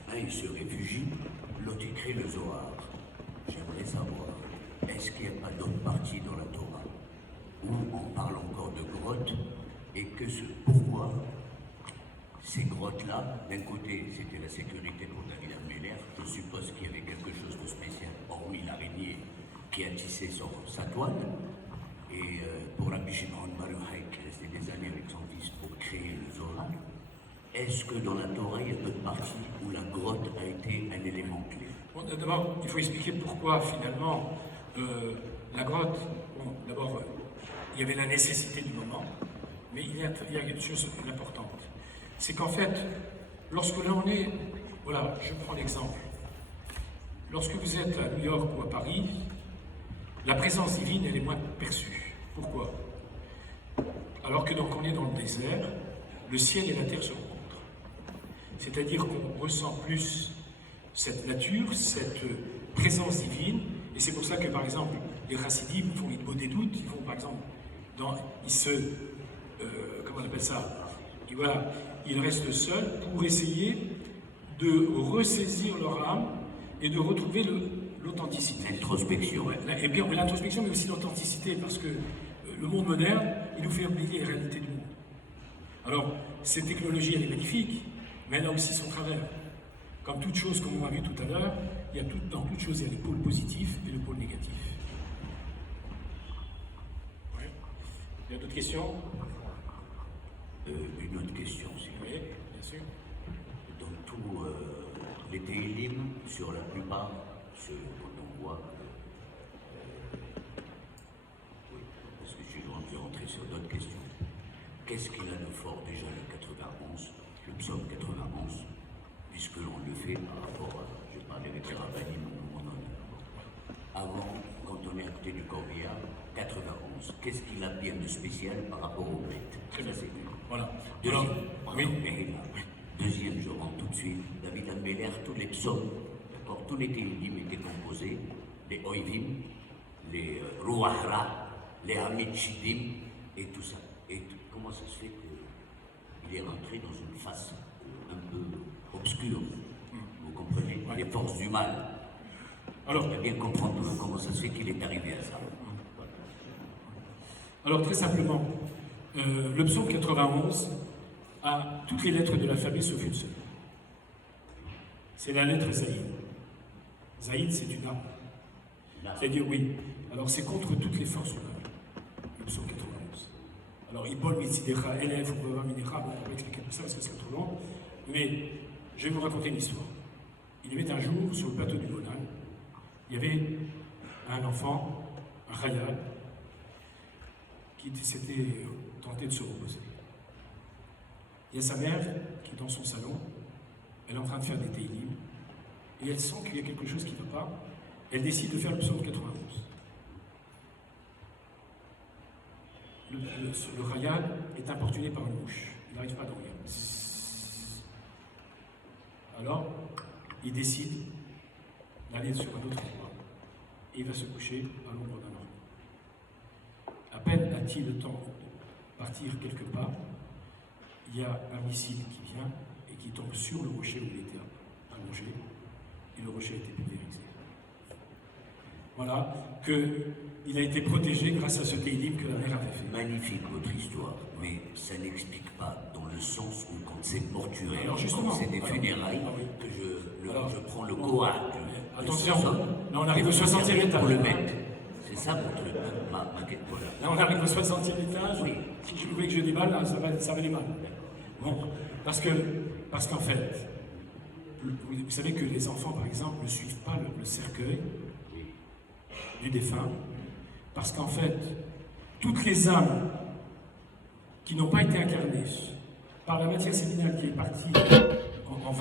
Un, il se réfugie, l'autre, il crée le Zohar. J'aimerais savoir, est-ce qu'il n'y a pas d'autre partie dans la Torah où on parle encore de grottes et pourquoi ces grottes-là, d'un côté, c'était la sécurité pour David Améler, je suppose qu'il y avait quelque chose de spécial, hormis l'araignée qui a tissé sa toile, et pour Rabbi Shimon Bar Yochai, qui est resté des années avec son fils pour créer le Zohar, est-ce que dans la Torah, il y a d'autres parties où la grotte a été un élément clé? Bon, d'abord, il faut expliquer pourquoi, finalement, la grotte, bon, d'abord, il y avait la nécessité du moment, mais il y a une chose importante. C'est qu'en fait, lorsque là on est, voilà, je prends l'exemple. Lorsque vous êtes à New York ou à Paris, la présence divine, elle est moins perçue. Pourquoi? Alors que donc on est dans le désert, le ciel et la terre se rencontrent. C'est-à-dire qu'on ressent plus cette nature, cette présence divine, et c'est pour ça que, par exemple, les chassidim font l'Hitbodedut des doutes, ils font, par exemple, comment on appelle ça? Et voilà, ils restent seuls pour essayer de ressaisir leur âme et de retrouver l'authenticité. L'introspection. Ouais, et bien l'introspection, mais aussi l'authenticité, parce que le monde moderne, il nous fait oublier les réalités du monde. Alors, cette technologie, elle est magnifique, mais elle a aussi son travers. Comme toute chose, comme on a vu tout à l'heure, dans toute chose, il y a le pôle positif et le pôle négatif. Ouais. Il y a d'autres questions? Une autre question, s'il vous plaît. Oui, bien sûr. Dans tous les Teilim, sur la plupart, quand on voit, oui, parce que je vais rentrer sur d'autres questions. Qu'est-ce qu'il a de fort déjà le le psaume 91, puisque l'on le fait par rapport à, je parlais avec les rabbinim à mon honneur. Avant, quand on est à côté du corbillard, 91, qu'est-ce qu'il a bien de spécial par rapport aux bêtes? Très bien. Ça, c'est une. Voilà. Deuxième, Alors, oui. Deuxième, je rentre tout de suite, David Ameller, tous les psaumes, d'accord, tous les télim étaient composés, les oivim, les rouahra, les hamid shidim, et tout ça. Et comment ça se fait qu'il est rentré dans une face un peu obscure? Vous comprenez? Les forces du mal. Alors, Il faut bien comprendre comment ça se fait qu'il est arrivé à ça. Alors très simplement, le psaume 91 a toutes les lettres de l'alphabet sauf une seule. C'est la lettre Zaïd. Zaïd, c'est une arme. C'est-à-dire, oui. Alors c'est contre toutes les forces humaines, le psaume 91. Alors, Ibol Mitzidecha, Elef, Ubova Minecha, bon, on va expliquer tout ça parce que c'est trop long. Mais je vais vous raconter une histoire. Il y avait un jour, sur le plateau du Golan, il y avait un enfant, un Khayal, qui s'était tenté de se reposer. Il y a sa mère qui est dans son salon, elle est en train de faire des télim, et elle sent qu'il y a quelque chose qui ne va pas, elle décide de faire le psaume 91. Le Khayal est importuné par une mouche, il n'arrive pas à dormir. Alors, il décide d'aller sur un autre endroit, et il va se coucher à l'ombre d'un arbre. À peine a-t-il le temps de partir quelque part, il y a un missile qui vient et qui tombe sur le rocher où il était allongé, et le rocher a été pulvérisé. Voilà, qu'il a été protégé grâce à ce télim que la mère avait fait. Magnifique votre histoire, mais ça n'explique pas dans le sens où quand c'est mortuaire, Alors justement, quand c'est des funérailles, ah oui. que je prends le bon, courage. Attention, là on arrive au 60e étage. Pour le mettre. C'est ça votre ma quête. Voilà. Là on arrive au 60e étage. Oui. Si je voulais que je déballe, là, ça va aller mal. Bon, parce qu'en fait, vous savez que les enfants, par exemple, ne suivent pas le cercueil du défunt, parce qu'en fait, toutes les âmes qui n'ont pas été incarnées par la matière séminale qui est partie en